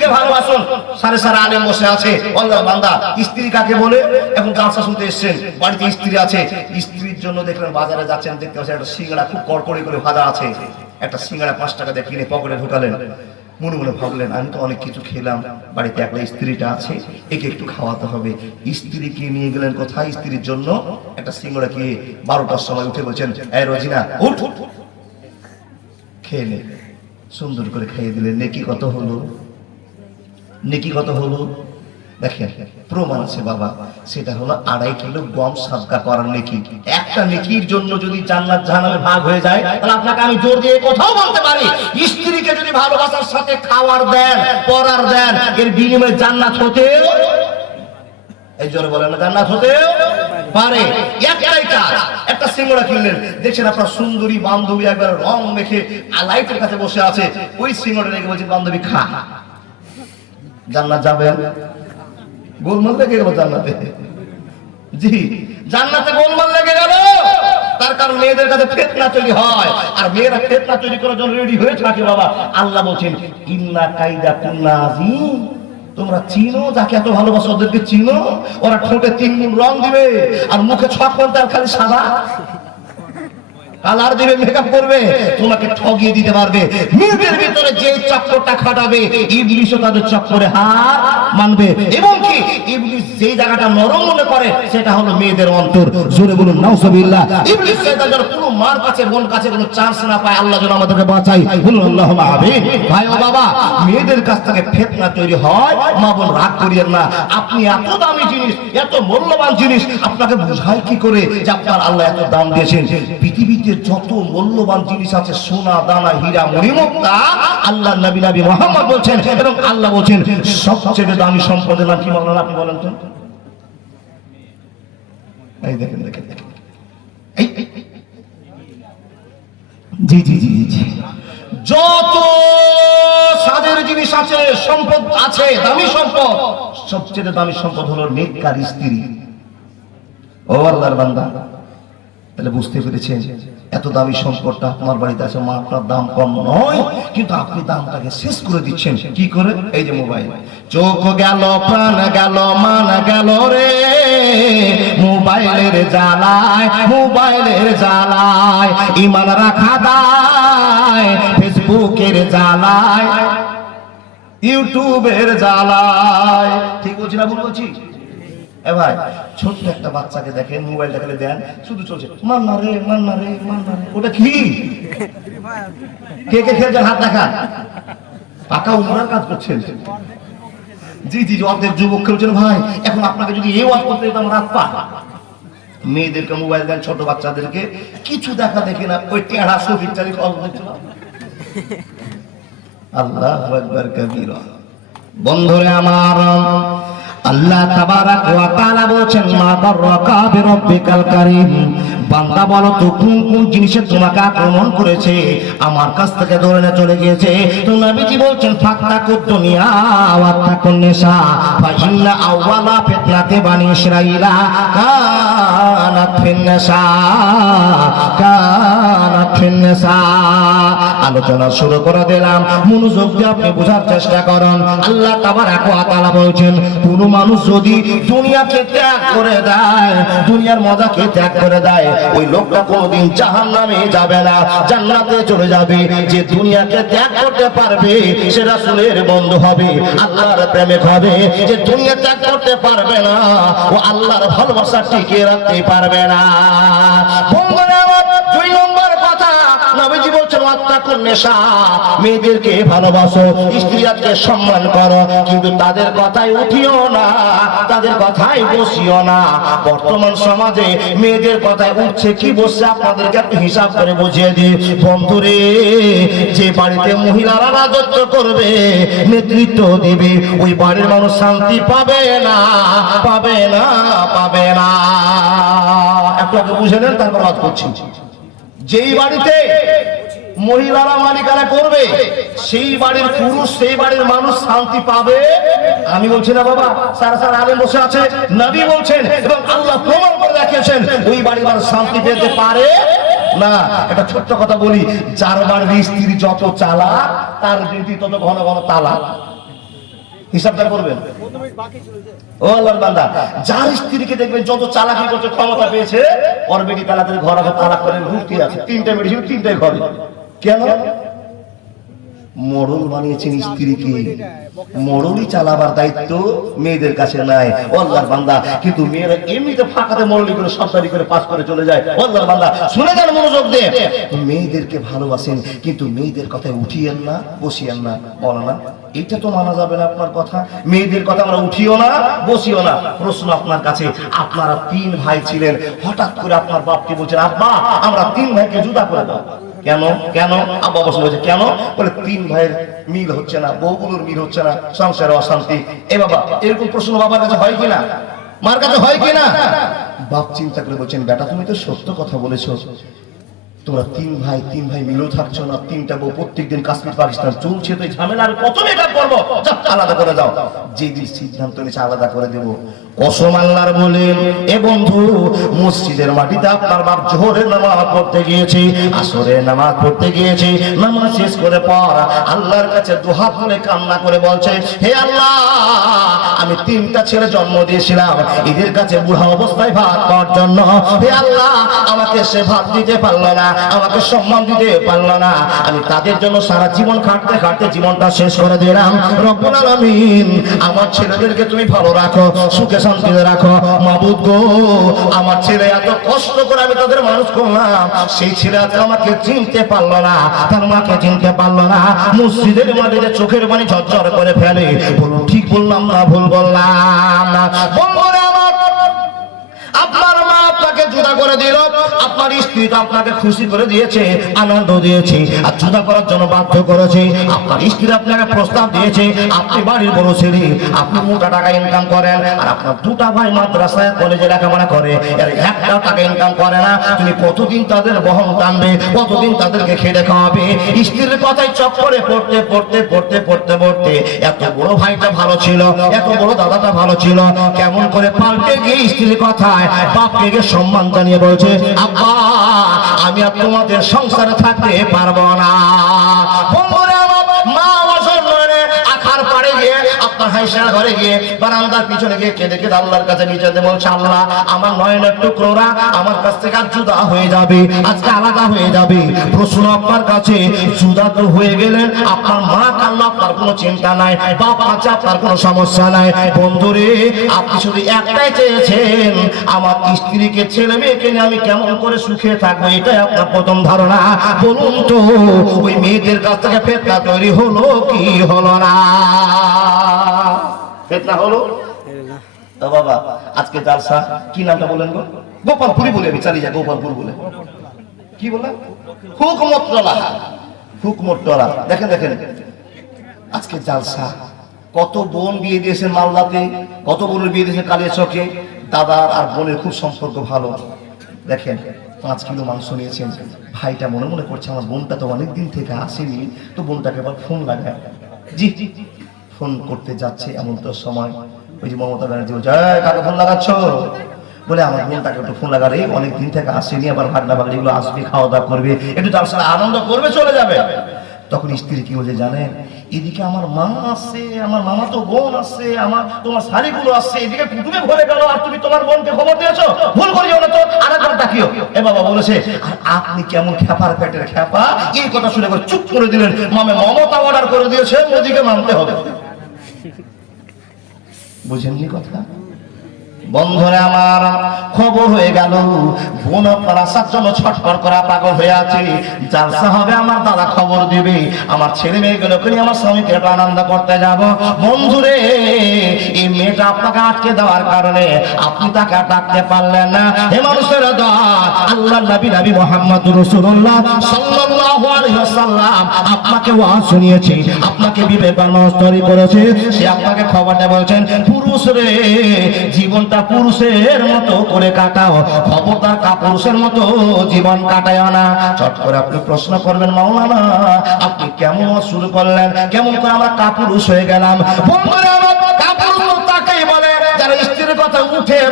স্ত্রীকে ভালোবাসুন। সারে সারে আলেম বসে আছে, আল্লাহর বান্দা। স্ত্রী কাকে বলে? এখন জালসা শুনতে এসেছেন, বাড়িতে স্ত্রী আছে, স্ত্রীর জন্য দেখলেন বাজারে যাচ্ছেন, দেখতে পাচ্ছেন একটা সিঙ্গাড়া খুব কড়কড়ি করে ভাজা আছে, একটা সিঙ্গাড়া 5 টাকা দিয়ে কিনে পকেটে ঢুকালেন। মনে মনে ভাবলেন আমি তো অনেক কিছু খেলাম, বাড়িতে একলা স্ত্রীটা আছে, একে একটু খাওয়াতে হবে। স্ত্রীকে নিয়ে গেলেন কোথায়? স্ত্রীর জন্য একটা সিঙ্গাড়া খেয়ে 12টার সময় উঠে বলছেন, এই রোজিনা উঠ, খেয়ে নে। সুন্দর করে খাইয়ে দিলেন। নেকি কত হলো? নেকি কত হলো? দেখেন প্রমাণ আছে বাবা, সেটা হলো 2.5 কিলো গম সাদকা করার নেকি। একটা নেকির জন্য যদি জান্নাত জাহান্নামে ভাগ হয়ে যায়, তাহলে আপনাকে আমি জোর দিয়ে কোথাও বলতে পারি, স্ত্রীকে যদি ভালোবাসার সাথে খাওয়ার দেন, পরার দেন, এর বিনিময়ে জান্নাত হতেও, এই জোরে বলেন না, জান্নাত হতেও পারে। একটাই কাজ, একটা সিঙ্গাড়া কিনলেন, দেখছেন আপনার সুন্দরী বান্ধবী একবার রং মেখে লাইটের কাছে বসে আছে, ওই সিঙ্গাড়া রেখে বলছেন বান্ধবী খা, জান্নাত যাবেন? গোলমাল লেগে গেল জান্নাতে। জি, জান্নাতে গোলমাল লেগে গেল। তার কারণ মেয়েদের কাছে ফিতনা তৈরি হয়, আর মেয়েরা ফিতনা তৈরি করার জন্য রেডি হয়ে থাকে বাবা। আল্লাহ বলছেন ইন্না কাইদা কুন্না আযীম, তোমরা চিনো যাকে এত ভালোবাসো ওদেরকে চিনো। ওরা ঠোঁটে 3 গুণ রং দিবে আর মুখে 6 ঘন্টা খালি সাদা কালার দিবে, মেকআপ করবে, তোমাকে ঠগিয়ে দিতে পারবে। মেয়েদের ভিতরে যে চক্করটা খাটাবে, ইবলিশও তাদের চক্করে হার মানবে। এবং কি ইবলিশ যে জায়গাটা নরম মনে করে সেটা হলো মেয়েদের অন্তর। জোরে বলুন নাউজুবিল্লাহ। ইবলিশ শয়তানের কোনো মার কাছে বোন কাছে কোনো চান্স না পায়, আল্লাহ যেন আমাদেরকে বাঁচাই, বলুন আল্লাহুম্মা আমিন। ভাই ও বাবা, মেয়েদের কাছ থেকে ফিতনা তৈরি হয়, মা বোন রাগ করিয়েন না। আপনি এত দামি জিনিস, এত মূল্যবান জিনিস, আপনাকে বুঝাই কি করে যে আপনার আল্লাহ এত দাম দিয়েছেন? পৃথিবীতে যত মূল্যবান জিনিস আছে, সোনা দানা হীরা মণিমুক্তা, আল্লাহ নবী মুহাম্মদ বলছেন, এবং আল্লাহ বলছেন সবচেয়ে দামি সম্পদের নাম কি? বলেন, আপনি বলেন তো। এই দেখেন দেখেন দেখেন, জি জি জি জি, যত সাজের জিনিস আছে, সম্পদ আছে, দামি সম্পদ, সবচেয়ে দামি সম্পদ হলো নেককার স্ত্রী। ও আল্লাহর বান্দা, তাহলে বুঝতে পেরেছেন এত দামি সম্পদটা আপনার বাড়িতে আছে, মা আপনার দাম কম নয়, কিন্তু আপনি দামটাকে শেষ করে দিচ্ছেন কি করে? এই যে মোবাইল, চোখ গেল, প্রাণ গেল, মান গেল রে মোবাইলের জ্বালায়, মোবাইলের জ্বালায়, ইমান রাখা দায় ফেসবুকের জ্বালায়, ইউটিউবের জ্বালায়। ঠিক বলছি না ভুল বলছি? এ ভাই, ছোট্ট একটা বাচ্চাকে দেখেন, মোবাইল দেখালে দেন, শুধু চলছে মান্না রে মান্না রে মান্না রে। ওটা কি? কে কে খেলছেন হাত দেখা? পাকা উমরার কাজ করছেন। জি জি, অর্ধেক যুবক খেলছেন। ভাই এখন আপনাকে যদি এই ওয়াজ করতে দিতাম রাত পা। মেয়েদেরকে মোবাইল দেন, ছোট বাচ্চাদেরকে কিছু দেখা দেখে না, ওই টেড়া ছবির চালি খবর দেখছিল। আল্লাহু আকবার কাবীরা। বন্ধুরে আমার, আল্লাহ তাবারাক ওয়া তাআলা বলেছেন মা বাররাকা বিরাব্বিকাল কারীম, বান্দা বলো তো কোন কোন জিনিসে তোমাকে আক্রমণ করেছে, আমার কাছ থেকে ধরে নিয়ে চলে গিয়েছে। তো নবীজি বলছেন ফাত্তাকুদ দুনিয়া ওয়া তাকুন নিসা ফা ইন্না আওয়ালা ফিতনাতি বানি ইসরাঈলা কানাত ফিন নিসা, কানাত ফিন নিসা। আলোচনা শুরু করে দিলাম, মনোযোগ দিয়ে আপনি বোঝার চেষ্টা করুন। আল্লাহ তাবারাক ওয়া তাআলা বলছেন কোন মানুষ যদি দুনিয়াকে ত্যাগ করে দেয়, দুনিয়ার মজাকে ত্যাগ করে দেয়, ওই লোকটা কোনোদিন জাহান্নামে যাবে না, জান্নাতে চলে যাবে। যে দুনিয়াকে ত্যাগ করতে পারবে সে রাসূলের বন্ধু হবে, আল্লাহর প্রেমিক হবে। যে দুনিয়া ত্যাগ করতে পারবে না, ও আল্লাহর ভালোবাসা টিকিয়ে রাখতে পারবে না। বন্ধুরা, 2 নম্বর কথা নবীজি বলছেন ওয়াত্তাকুন নিসা, মেয়েদেরকে ভালোবাসো, স্ত্রীকে সম্মান করো, কিন্তু তাদের কথায় উঠিও না, তাদের কথায় বসিও না। বর্তমান সমাজে মেয়েদের কথায় উঠছে কি বসছে আপনাদেরকে একটু হিসাব করে বুঝিয়ে দিই। বন্ধুরে, যে বাড়িতে মহিলারা রাজত্ব করবে, নেতৃত্ব দিবে, ওই বাড়ির মানুষ শান্তি পাবে না, পাবে না, পাবে না। একটু আগে বুঝে নেন, তারপর বাদ করছি। যেই বাড়িতে মহিলারা মালিকানা করবে, সেই বাড়ির পুরুষ, সেই বাড়ির মানুষ শান্তি পাবে। আমি বলছি না বাবা, সারা সারা আলেম বসে আছে, নবী বলছেন এবং আল্লাহ প্রমাণ করে দেখিয়েছেন, ওই বাড়ির মানুষ শান্তি পেতে পারে না। একটা ছোট্ট কথা বলি, যার বাড়ির স্ত্রী যত চালাক, তার ডিউটি তত ঘন ঘন তালাক। হিসাবটা করবেন। ও আল্লাহর বান্দা, যার স্ত্রীকে দেখবেন যত চালাকি করতে ক্ষমতা পেয়েছে, ওর বেটি তালাকের ঘর আগে তালাক করেন রুটি আছে, 3টে মেডিসিন 3টে ঘরে। কেন? মডল বানিয়েছেন স্ত্রীকে, মডলই চালাবার দায়িত্ব মেয়েদের কাছে নাই। ও আল্লাহর বান্দা, কিন্তু মেয়েরা এমনিতে ফাঁকাতে মডলি করে সরকারি করে পাস করে চলে যায়। ও আল্লাহর বান্দা, শুনে যান মনোযোগ দিয়ে, মেয়েদেরকে ভালোবাসেন কিন্তু মেয়েদের কথায় উঠিয়েন না, বসিয়েন না। বলো না, এটা তো মানা যাবে না আপনার কথা। মেয়েদের কথা আমরা উঠিও না, বসিও না। প্রশ্ন আপনার কাছে, আপনারা 3 ভাই ছিলেন, হঠাৎ করে আপনার বাপকে বলছেন, আব্বা আমরা 3 ভাইকে জুদা করে দাও। কেন? কেন? আব্বা বসে বলছে কেন? বলে 3 ভাইয়ের মিল হচ্ছে না, বউগুলোর মিল হচ্ছে না, সংসারে অশান্তি। এ বাবা, এরকম প্রশ্ন বাবার কাছে হয় কিনা, মার কাছে হয় কিনা? বাপ চিন্তা করে বলছেন, বেটা তুমি তো সত্য কথা বলেছো, তোমরা 3 ভাই মিলেও থাকছো না, 3টা বউ প্রত্যেকদিন কাশ্মীর পাকিস্তান চলছে, তো ঝামেলা আর কত মেকআপ করবো, আলাদা করে দাও। যেদিন সিদ্ধান্ত নিয়েছে আলাদা করে দেবো, কসম আল্লাহর বলেন এ বন্ধু, মসজিদের মাটিতে আপনার বাপ জোহরের নামাজ পড়তে গিয়েছে, আসরের নামাজ পড়তে গিয়েছে, নামাজ শেষ করে পর আল্লাহর কাছে দুহাত তুলে কান্না করে বলছে, হে আল্লাহ আমি 3টা ছেলে জন্ম দিয়েছিলাম, এদের কাছে বুড়া অবস্থায় ভাত খাওয়ার জন্য, হে আল্লাহ আমাকে সে ভাত দিতে পারলো না, আমাকে সম্মান দিতে পারলো না, আমি তাদের জন্য সারা জীবন খাটতে খাটতে জীবনটা শেষ করে দিলাম। রব্বুল আলামিন আমার ছেলেদেরকে তুমি ভালো রাখো, সুখে শান্তিতে রাখো। মাবুদ গো, আমার ছেলে এত কষ্ট করে আমি তাদের মানুষ করলাম, সেই ছেলে আজকে আমাকে চিনতে পারলো না, তার মাকে চিনতে পারলো না, মসজিদের মাটিতে চোখের পানি ঝরঝর করে ফেলে। বলুন ঠিক বললাম না ভুল বললাম? বন্ধুরা আমার, আপনার মা আপনাকে জুদা করে দিল, আপনার স্ত্রী তো আপনাকে খুশি করে দিয়েছে, আনন্দ দিয়েছে, আর জুদা করার জন্য বাধ্য করেছে। আপনার স্ত্রী আপনাকে প্রস্তাব দিয়েছে, আপনি বাড়ির বড় ছেলে, আপনি মোটা টাকা ইনকাম করেন, আর আপনার 2টা ভাই মাদ্রাসায় কলেজে লেখাপড়া করে, এর 1টা টাকা ইনকাম করে না। তুমি কতদিন তাদের বহন টানবে, কতদিন তাদেরকে খেটে খাওয়াবে? স্ত্রীর কথায় চক্করে পড়তে পড়তে পড়তে পড়তে পড়তে এত বড় ভাইটা ভালো ছিল, এত বড় দাদাটা ভালো ছিল, কেমন করে পাল্টে গিয়ে স্ত্রীর কথায় বাপকে সম্মান জানিয়ে বলছে, আব্বা আমি আর তোমাদের সংসারে থাকতে পারবো না। মা আখার পাড়ে গিয়ে আপনার হাইসার ঘরে গিয়ে বারান্দার পিছনে গিয়ে কেঁদে কেঁদে আল্লাহর কাছে নিচে বলছে, আল্লাহ আমার নয়নের টুকরোরা আমার কাছ থেকে আজ জুদা হয়ে যাবে, আজকে আলাদা হয়ে যাবে। প্রশ্ন আপনার কাছে, জুদা তো হয়ে গেলেন, আপনার মা কান্না, আপনার কোনো চিন্তা নাই, বাপ আছে, আপনার কোনো সমস্যা নাই। বন্ধুরে, আপনি শুধু একটাই চেয়েছেন, আমার স্ত্রীকে ছেলে মেয়েকে নিয়ে আমি কেমন করে সুখে থাকবো, এটাই আপনার প্রথম ধারণা। বলুন তো, ওই মেয়েদের কাছ থেকে ফিতনা তৈরি হলো কি হলো না? ফিতনা হলো। তো বাবা, আজকে জালসা কি নামটা বলেন গো? গোপালপুরি বলে, আমি চালিয়ে যাই, গোপালপুর বলে। কি বললাম? হুকমতলা, হুকমতলা। দেখেন দেখেন, আজকে জালসা, কত বোন বিয়ে দিয়েছেন মালদাতে, কত বোনের বিয়ে দিয়েছেন কালিয়াচকে। দাদার আর বোনের খুব সম্পর্ক ভালো। দেখেন 5 কিলো মাংস নিয়েছেন, ভাইটা মনে মনে করছে আমার বোনটা তো অনেকদিন থেকে আসেনি, তো বোনটাকে আবার ফোন লাগায়। জি ফোন করতে যাচ্ছে, এমন তো সময় ওই যে মমতা ব্যানার্জি বলছে, কাকে ফোন লাগাচ্ছ? বলে আমার বোনটাকে একটু ফোন লাগালে, অনেকদিন থেকে আসেনি, আবার ভাগনা ভাগনা এগুলো আসবে, খাওয়া দাওয়া করবে, একটু তার সাথে আনন্দ করবে, চলে যাবে। তখন স্ত্রী কি বলছে জানেন, এদিকে আমার মা আসছে, আমার মামা তো বোন আসছে, আমার তোমার শাড়িগুলো আসছে, এদিকে কুটুমে ভরে গেল, আর তুমি তোমার বোনকে খবর দিয়েছো, ভুল করিও না তো, আরেকবার ডাকিও। এ বাবা বলেছে, আর আপনি কেমন খেপার পেটের খেপা, এই কথা শুনে করে চুপ করে দিলেন। মামে মমতা অর্ডার করে দিয়েছে, ওদিকে মানতে হবে। বুঝেননি কথা? বন্ধুরা আমার, খবর হয়ে গেল, বোন আপনার আসার জন্য ছটফট করা পাগল হয়ে আছে। জালসা হবে, আমার দাদা খবর দিবে, আমার ছেলে মেয়েগুলোকে নিয়ে আমার স্বামীকে একটু আনন্দ করতে যাব। বন্ধুরে, এই মেয়েটা আপনাকে আটকে দেওয়ার কারণে আপনি তাকে ডাকতে পারলেন না। হে মানুষের দল, আল্লাহর নবী নবী মুহাম্মদুর রাসূলুল্লাহ সাল্লাল্লাহু আলাইহি ওয়াসাল্লাম আপনাকে ওয়াজ শুনিয়েছে, আপনাকে বিবেকবান মানুষ তৈরি করেছে। সে আপনাকে খবরটা বলছেন, পুরুষ রে, জীবনটা পুরুষের মতো করে কাটাও, খবরদার কাপুরুষের মতো জীবন কাটায় না। চট করে আপনি প্রশ্ন করবেন, মাওলানা আপনি কেমন শুরু করলেন, কেমন করে আমরা কাপুরুষ হয়ে গেলাম? বন্ধুরা, কাপুরুষ তাকেই বলে যারা স্ত্রীর কথা উঠে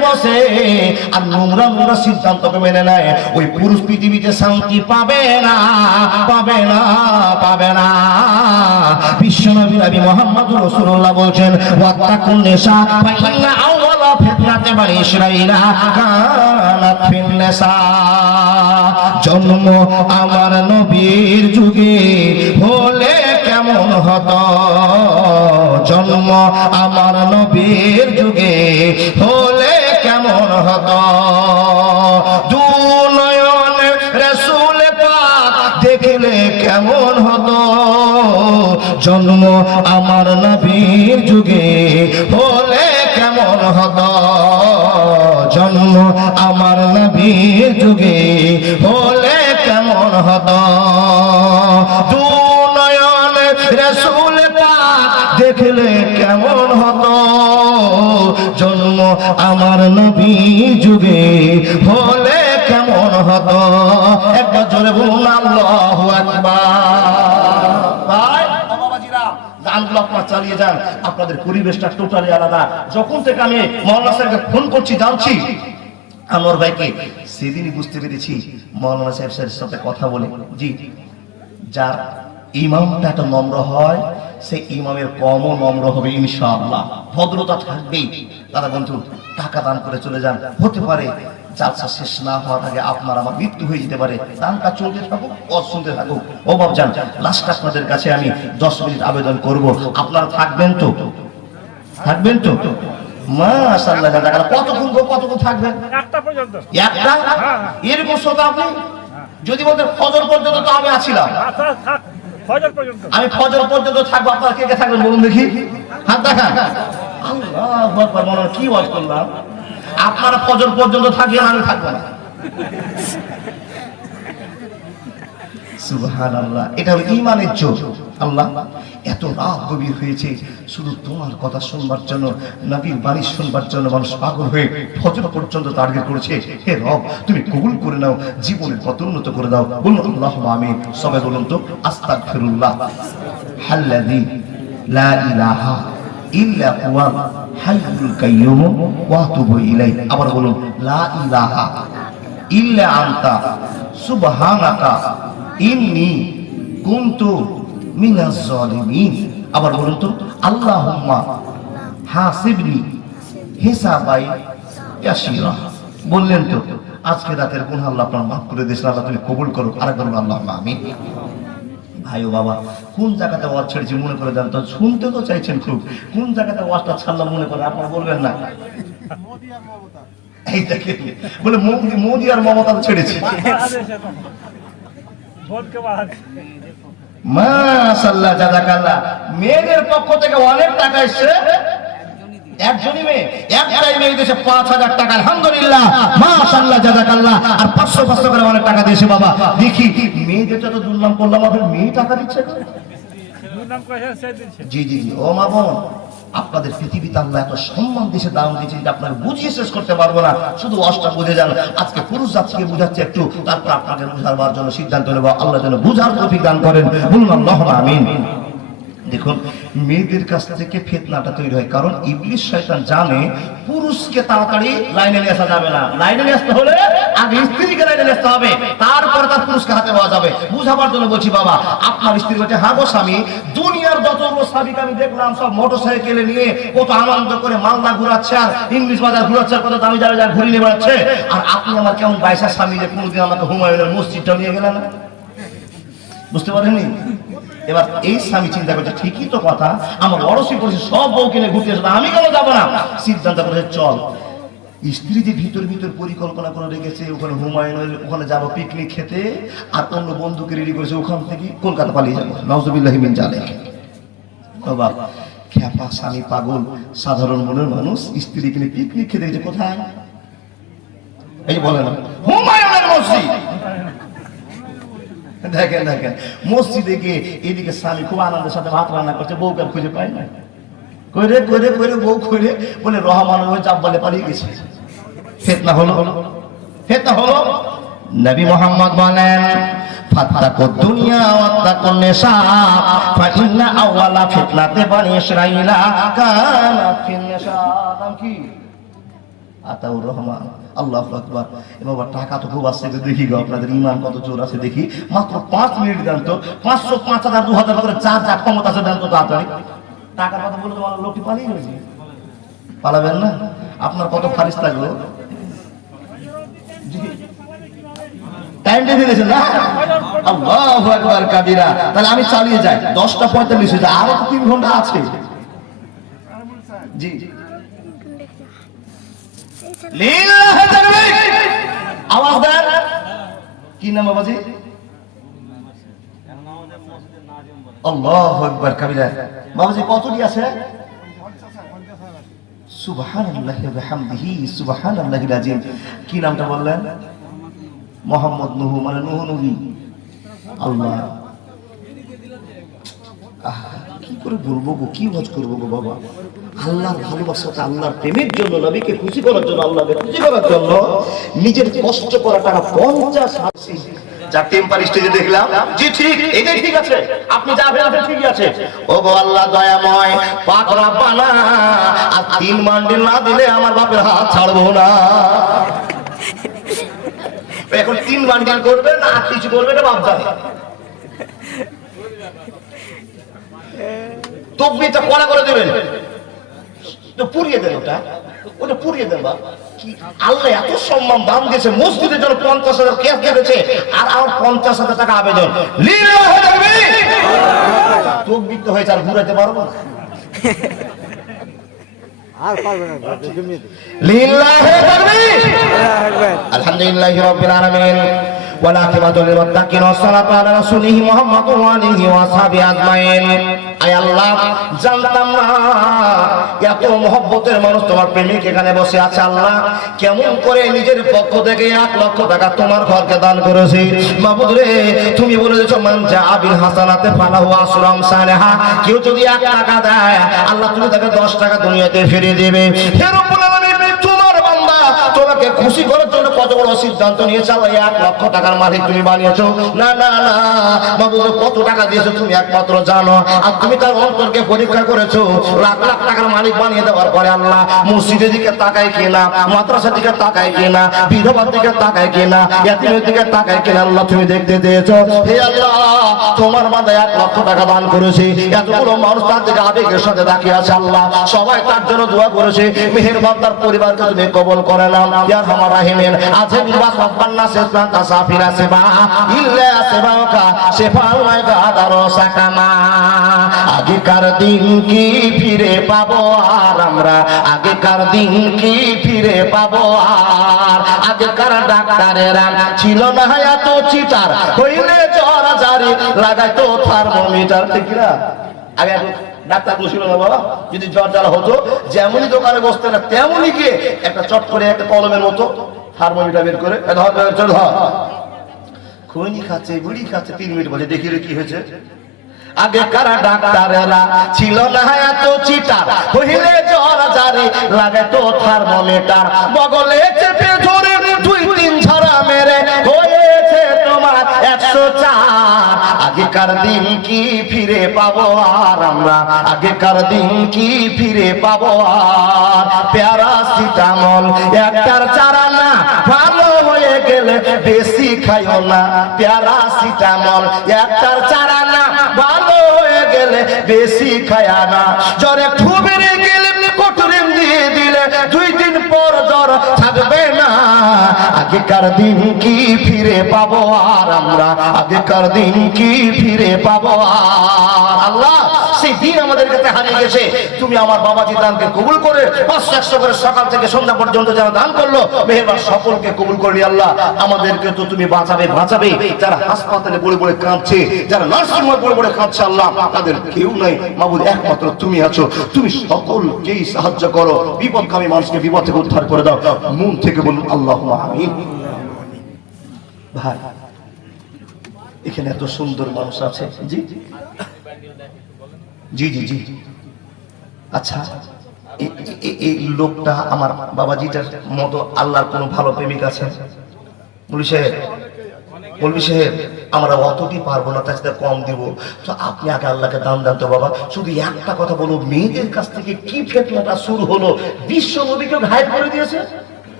বসে আর নোংরা নোংরা সিদ্ধান্তকে মেনে নেয়, ওই পুরুষ পৃথিবীতে শান্তি পাবে না, পাবে না, পাবে না। বিশ্বনবী নবী মুহাম্মদ রাসূলুল্লাহ বলেন, ওয়াত্তাকুন নিসা ফাইন্না আউওয়ালা ফিতনাতি বানি ইসরাঈলা কানাত ফিন নিসা। জন্ম আমার নবীর যুগে হলে কেমন হতো, জন্ম আমার নবীর যুগে হলে কেমন হতো। দু নয়ন রাসূল পাক দেখলে কেমন হতো, জন্ম আমার নবীর যুগে হলে কেমন হতো, জন্ম আমার নবীর যুগে হলে কেমন হতো। দু নয়ন রাসূল পাক দেখলে কেমন হতো, জন্ম আমার নবীর যুগে হলে কেমন হতো। একবার জোরে বলুন আল্লাহু আকবার। ভাই বাবাজিরা, গানগুলো আপনারা চালিয়ে যান, আপনাদের পরিবেশটা টোটালি আলাদা। যখন থেকে আমি মাওলানা সাহেবকে ফোন করছি জানছি আমার ভাইকে, সেদিনই বুঝতে পেরেছি মাওলানা সাহেবের সাথে কথা বলে, জি যার ইমামটা এত নম্র হয় সেই ইমামের কমও নম্র হবে ইনশাআল্লাহ, ভদ্রতা থাকবেই। দাদা বন্ধু, টাকা দান করে চলে যান, হতে পারে জালসা শেষ না হওয়ার আগে আপনার আমার মৃত্যু হয়ে যেতে পারে। দানটা চলতে থাকুক, শুনতে থাকুক। ও বাবজান, লাস্ট আপনাদের কাছে আমি 10 মিনিট আবেদন করব, আপনারা থাকবেন তো? থাকবেন তো? মাশাআল্লাহ। কতক্ষণ থাকবেন? একটা পর্যন্ত। একটা? এরকম শ্রোতা আপনি? যদি বলতেন ফজর পর্যন্ত তো আমি আছিলাম। ফজর পর্যন্ত? আমি ফজর পর্যন্ত থাকবো, আপনারা কে কে থাকবেন বলুন দেখি, হাত দেখান। আল্লাহু আকবার, মনে কি ওয়াজ করলাম। আপনারা ফজর পর্যন্ত থাকবেন, আমি থাকবো না। সুবহানাল্লাহ, এটা হলো ঈমানের জোর। আল্লাহ, এত রাত গভীর হয়েছে শুধু তোমার কথা শুনবার জন্য, নবীর বাণী শুনবার জন্য মানুষ পাগল হয়ে ফজর পর্যন্ত টার্গেট করেছে। হে রব, তুমি কবুল করে নাও, জীবনের পথ উন্নত করে দাও। বলুন আল্লাহুম্মা আমিন। সবাই বলুন তো, আস্তাগফিরুল্লাহ আল্লাযী লা ইলাহা ইল্লা হুয়াল হাইয়ুল কাইয়্যুম ওয়া আতুবু ইলাইহি। আবার বলুন, লা ইলাহা ইল্লা আনতা সুবহানাকা ইন্নী কুনতু মিনাজ জালিমিন। আবার বলুন তো, আল্লাহুম্মা হাসিবনি হিসাবাই ইয়াসিরা। বললেন তো, আজকে রাতের গুনাহ আল্লাহ আপনার মাফ করে দিয়েছেন, আল্লাহ তুমি কবুল করো। আরেকবার বলুন আল্লাহুম্মা আমিন। ভাই ও বাবা, কোন জায়গাতে ওয়াজ ছেড়েছি মনে করে দেন তো, শুনতে তো চাইছেন খুব, কোন জায়গাতে ওয়াজটা ছাড়লাম মনে করে আপনারা বলবেন না। এই দেখেন, বলে মোদি আর মমতা ছেড়েছি। মাশাআল্লাহ, জাযাকাল্লাহ। মেয়েদের পক্ষ থেকে অনেক টাকা এসেছে। একজনই মেয়ে, একটাই মেয়ে দিয়েছে 5000 টাকা। আলহামদুলিল্লাহ, মাশাআল্লাহ, জাযাকাল্লাহ। আর 500 করে অনেক টাকা দিয়েছে। বাবা দেখি মেয়েদের তো দুর্নাম করলাম, আপনার মেয়ে টাকা দিচ্ছে। জি জি জি, ও মা বোন, আপনাদের পৃথিবীতে আল্লাহ এত সম্মান দিয়েছে, দাম দিয়েছে, যে আপনাকে বুঝিয়ে শেষ করতে পারবো না। শুধু অষ্টা বুঝে যান। আজকে পুরুষ জাতিকে বুঝাচ্ছে একটু, তারপর আপনাকে বুঝাবার জন্য সিদ্ধান্ত নেব। আল্লাহ যেন বুঝার তৌফিক দান করেন। বলুন আল্লাহুম্মা আমিন। দেখুন, মেয়েদের কাছ থেকে ফিতনাটা তৈরি হয়, কারণ ইবলিস শয়তান জানে পুরুষকে তাড়াতাড়ি লাইনে নিয়ে আসা যাবে না। লাইনে নিয়ে আসতে হলে আগে স্ত্রীকে লাইনে নিয়ে আসতে হবে, তারপরে তার পুরুষকে হাতে পাওয়া যাবে। বুঝাবার জন্য বলছি বাবা, আপনার স্ত্রী বলছে, হ্যাঁ গো স্বামী, দুনিয়ার যতগুলো স্বামীকে আমি দেখলাম সব মোটরসাইকেলে নিয়ে কত আনন্দ করে মালদা ঘুরাচ্ছে, আর ইংলিশ বাজার ঘুরাচ্ছে, আর কত দামি দামি জায়গা ঘুরিয়ে নিয়ে বেড়াচ্ছে। আর আপনি আমার কেমন বাইশা স্বামী, যে কোনোদিন আমাকে হুমায়ুনের মসজিদটা নিয়ে গেলেন না। বুঝতে পারেননি? এবার এই স্বামী চিন্তা করছে, ঠিকই তো কথা, আমার অরসি করেছে, সব বউ কিনে ঘুরতে আসবে, আমি কেন যাবো না? সিদ্ধান্ত করেছে, চল। স্ত্রী যে ভিতর ভিতর পরিকল্পনা করে রেখেছে, ওখানে হুমায়ুনের ওখানে যাবো পিকনিক খেতে, আর অন্য বন্ধুকে রেডি করেছে, ওখান থেকে কলকাতা পালিয়ে যাবো। নাউজুবিল্লাহি মিন জালিক। বাবা, খ্যাপা স্বামী, পাগল সাধারণ মনের মানুষ স্ত্রীকে নিয়ে পিকনিক খেতে গেছে। কোথায়? এই বলে না, হুমায়ুনের মসজিদ। দেখেন দেখেন, মসজিদে গিয়ে এদিকে স্বামী খুব আনন্দের সাথে ভাত রান্না করছে, বউকে খুঁজে পায় না। কইরে কইরে কইরে বউ কইরে বলে রহমান ওই জাব্বালে পালিয়ে গেছে। ফিতনা হলো, ফিতনা হলো। নবী মুহাম্মদ বলেন, ফাত্তাকুদ দুনিয়া ওয়াত্তাকুন নিসা ফাইন্না আওয়ালা ফিতনাতে বানি ইসরাঈলা কানাত ফিন নিসা। নাম কি? আতাউর রহমান, আল্লাহু আকবার। এ বাবা টাকা তো খুব আসছে, দেখি গো আপনাদের ইমান কত জোর আছে দেখি। মাত্র 5 মিনিট দেন তো, 500, 5000, 2000 করে যার যা ক্ষমতা আছে দেন তো তাড়াতাড়ি। টাকার কথা বলে তোমার লোকটি পালিয়ে গেছে, পালাবেন না? আপনার কত ফারিস্তা গো, টাইম দিয়ে দিয়েছেন না? আল্লাহু আকবার কাবীরা। তাহলে আমি চালিয়ে যাই, 10:45 হয়েছে, আরো তো 3 ঘন্টা আছে। জি লিল্লাহি তাকবীর, আওয়াজ দেন। কি নাম বাবাজি? আল্লাহু আকবার কাবীরা। বাবাজি কতটি আছে? সুবহানাল্লাহি ওয়া বিহামদিহি সুবহানাল্লাহিল আযীম। কি নামটা বললেন? মোহাম্মদ নুহু, মানে নুহু নবী। আল্লাহ, কি করে বলবো গো, কি ওয়াজ করবো গো বাবা? আল্লাহর ভালোবাসাটা, আল্লাহর প্রেমের জন্য, নবীকে খুশি করার জন্য, আল্লাহকে খুশি করার জন্য নিজের কষ্ট করা টাকা 50 যা টেম্পার স্টেজে দেখলাম। জি ঠিক, এটাই ঠিক আছে, আপনি যা ভেবেছেন ঠিকই আছে। ও গো আল্লাহ দয়াময় পাক রব্বানা, আর 3 মান্ডিল না দিলে আমার বাপের হাত ছাড়বো না। এখন 3 বান্ডিল করবে না আর কিছু করবে না বাপ জানে। তকবীরটা কড়া করে দেবেন, তো পুড়িয়ে দেন, ওটা পুড়িয়ে দেন। বাপ কি আল্লাহ এত সম্মান দাম দিয়েছে, মসজিদের জন্য 50,000 ক্যাশ দিয়েছে, আর আমার 50,000 টাকা আবেদন। লিল্লাহি তাকবীর, তকবীর তো হয়েছে, আর ঘুরাতে পারবো না, আর পারবে না। লিল্লাহি তাকবীর, আলহামদুলিল্লাহি রাব্বিল আলামিন, ওয়াল আকিবাতু লিল মুত্তাকিন, ওয়াস সালাতু আলা রাসূলিহি মুহাম্মাদুর ওয়া আলিহি ওয়া আসহাবিহি আজমাইন। আয় আল্লাহ, জানতাম না এত মহব্বতের মানুষ তোমার প্রেমিক এখানে বসে আছে। আল্লাহ, কেমন করে নিজের পক্ষ থেকে 1 লক্ষ টাকা তোমার ঘরকে দান করেছি। মাবুদ রে, তুমি বলে দিয়েছো মান জাআ বিল হাসানাতি ফালাহু আশরু আমসালিহা। কেউ যদি 1 টাকা দেয়, আল্লাহ তুমি তাকে 10 টাকা দুনিয়াতে ফিরিয়ে দেবে। হে রব্বুল আলামিন, তোমার বান্দা তোমাকে খুশি করার জন্য কত বড় সিদ্ধান্ত নিয়েছে। আল্লাহ 1 লক্ষ টাকার মালিক তুমি বানিয়েছো। না না না মাবুদ, কত টাকা দিয়েছো তুমি একমাত্র জানো। আর তুমি তার অন্তরকে পরীক্ষা করেছো, লাখ লাখ টাকার মালিক বানিয়ে দেওয়ার পরে আল্লাহ মসজিদের দিকে তাকায় কিনা, মাদ্রাসার দিকে তাকায় কিনা, বিধবার দিকে তাকায় কিনা, ইয়াতীমের দিকে তাকায় কিনা, আল্লাহ তুমি দেখতে দিয়েছো। হে আল্লাহ, তোমার বান্দা 1 লক্ষ টাকা দান করেছে, এতগুলো মানুষ তার দিকে আবেগের সাথে তাকিয়ে আছে। আল্লাহ, সবাই তার জন্য দোয়া করেছে। মেহেরবান তার পরিবারকে তুমি কবুল করে নাও ইয়া আরহামার রাহিমিন। আজে বিবাস রব্বানা সেসনা তাসাফিরা সেবা ইল্লা সেবাকা সেফাল মাইগা দারো সাকামা। আগেকার দিন কি ফিরে পাবো আর আমরা, আগেকার দিন কি ফিরে পাবো আর। আগেকার ডাক্তারেরা ছিল না এত চিটার, হইলে জ্বর জারি লাগাইতো থার্মোমিটার। ঠিক না? আগে ডাক্তার বসিল না বাবা, যদি জ্বর জ্বালা হতো যেমনই দোকানে বসতে না তেমনই গিয়ে একটা চট করে একটা কলমের মতো থার্মোমিটার বের করে ধর খৈনি খাচ্ছে, বুড়ি খাচ্ছে, 3 মিনিট বসে দেখি কি হয়েছে। আগেকার ডাক্তারেরা ছিল না এত চিটার, হইলে জ্বর জারি লাগাইতো থার্মোমিটার। বগলে চেপে ধরে 2-3 ঝরা মেরে হয়েছে তোমার 104। আগেকার দিন কি ফিরে পাবো আর আমরা, আগেকার দিন কি ফিরে পাবো আর। প্যারাসিটামল একটার চারা না, ভালো হয়ে গেলে বেশি খাইও না। প্যারাসিটামল একটার চারা না, ভালো হয়ে গেলে বেশি খায়া না। জ্বরে খুবেরে গেলে কটুরিন দিয়ে দিলে 2 দিন পর জ্বর থাকবে না। আগেকার দিন কি ফিরে পাবো আর আমরা, আগেকার দিন কি ফিরে পাবো আর। আল্লাহ, সেই দিন আমাদের কাছে হারিয়ে গেছে। তুমি আমার বাবাজি দানকে কবুল করে 500-100 করে সকাল থেকে সন্ধ্যা পর্যন্ত যারা দান করলো, মেহেরবান সকলকে কবুল করলি। আল্লাহ, আমাদেরকে তো তুমি বাঁচাবে। যারা হাসপাতালে পড়ে পড়ে কাঁদছে, যারা নার্সিংহোমে পড়ে পড়ে কাঁদছে, আল্লাহ তাদের কেউ নাই মাবুদ, একমাত্র তুমি আছো। তুমি সকলকেই সাহায্য করো, বিপদগামী মানুষকে বিপদ থেকে উদ্ধার করে দাও। মন থেকে বলুন আল্লাহুম্মা আমিন। ভাই, এখানে এত সুন্দর মানুষ আছে। জি জি জি জি আচ্ছা, এই লোকটা আমার বাবাজিটার মতো আল্লাহর কোনো ভালো প্রেমিক আছে? বলবি সাহেব, আমরা অতটি পারবো না, তার সাথে কম দিব। তো আপনি আগে আল্লাহকে দান দেন তো বাবা। শুধু একটা কথা বলো, মেয়েদের কাছ থেকে কি ফিতনাটা শুরু হলো? বিশ্ব নবীকে ঘায়েল করে দিয়েছে।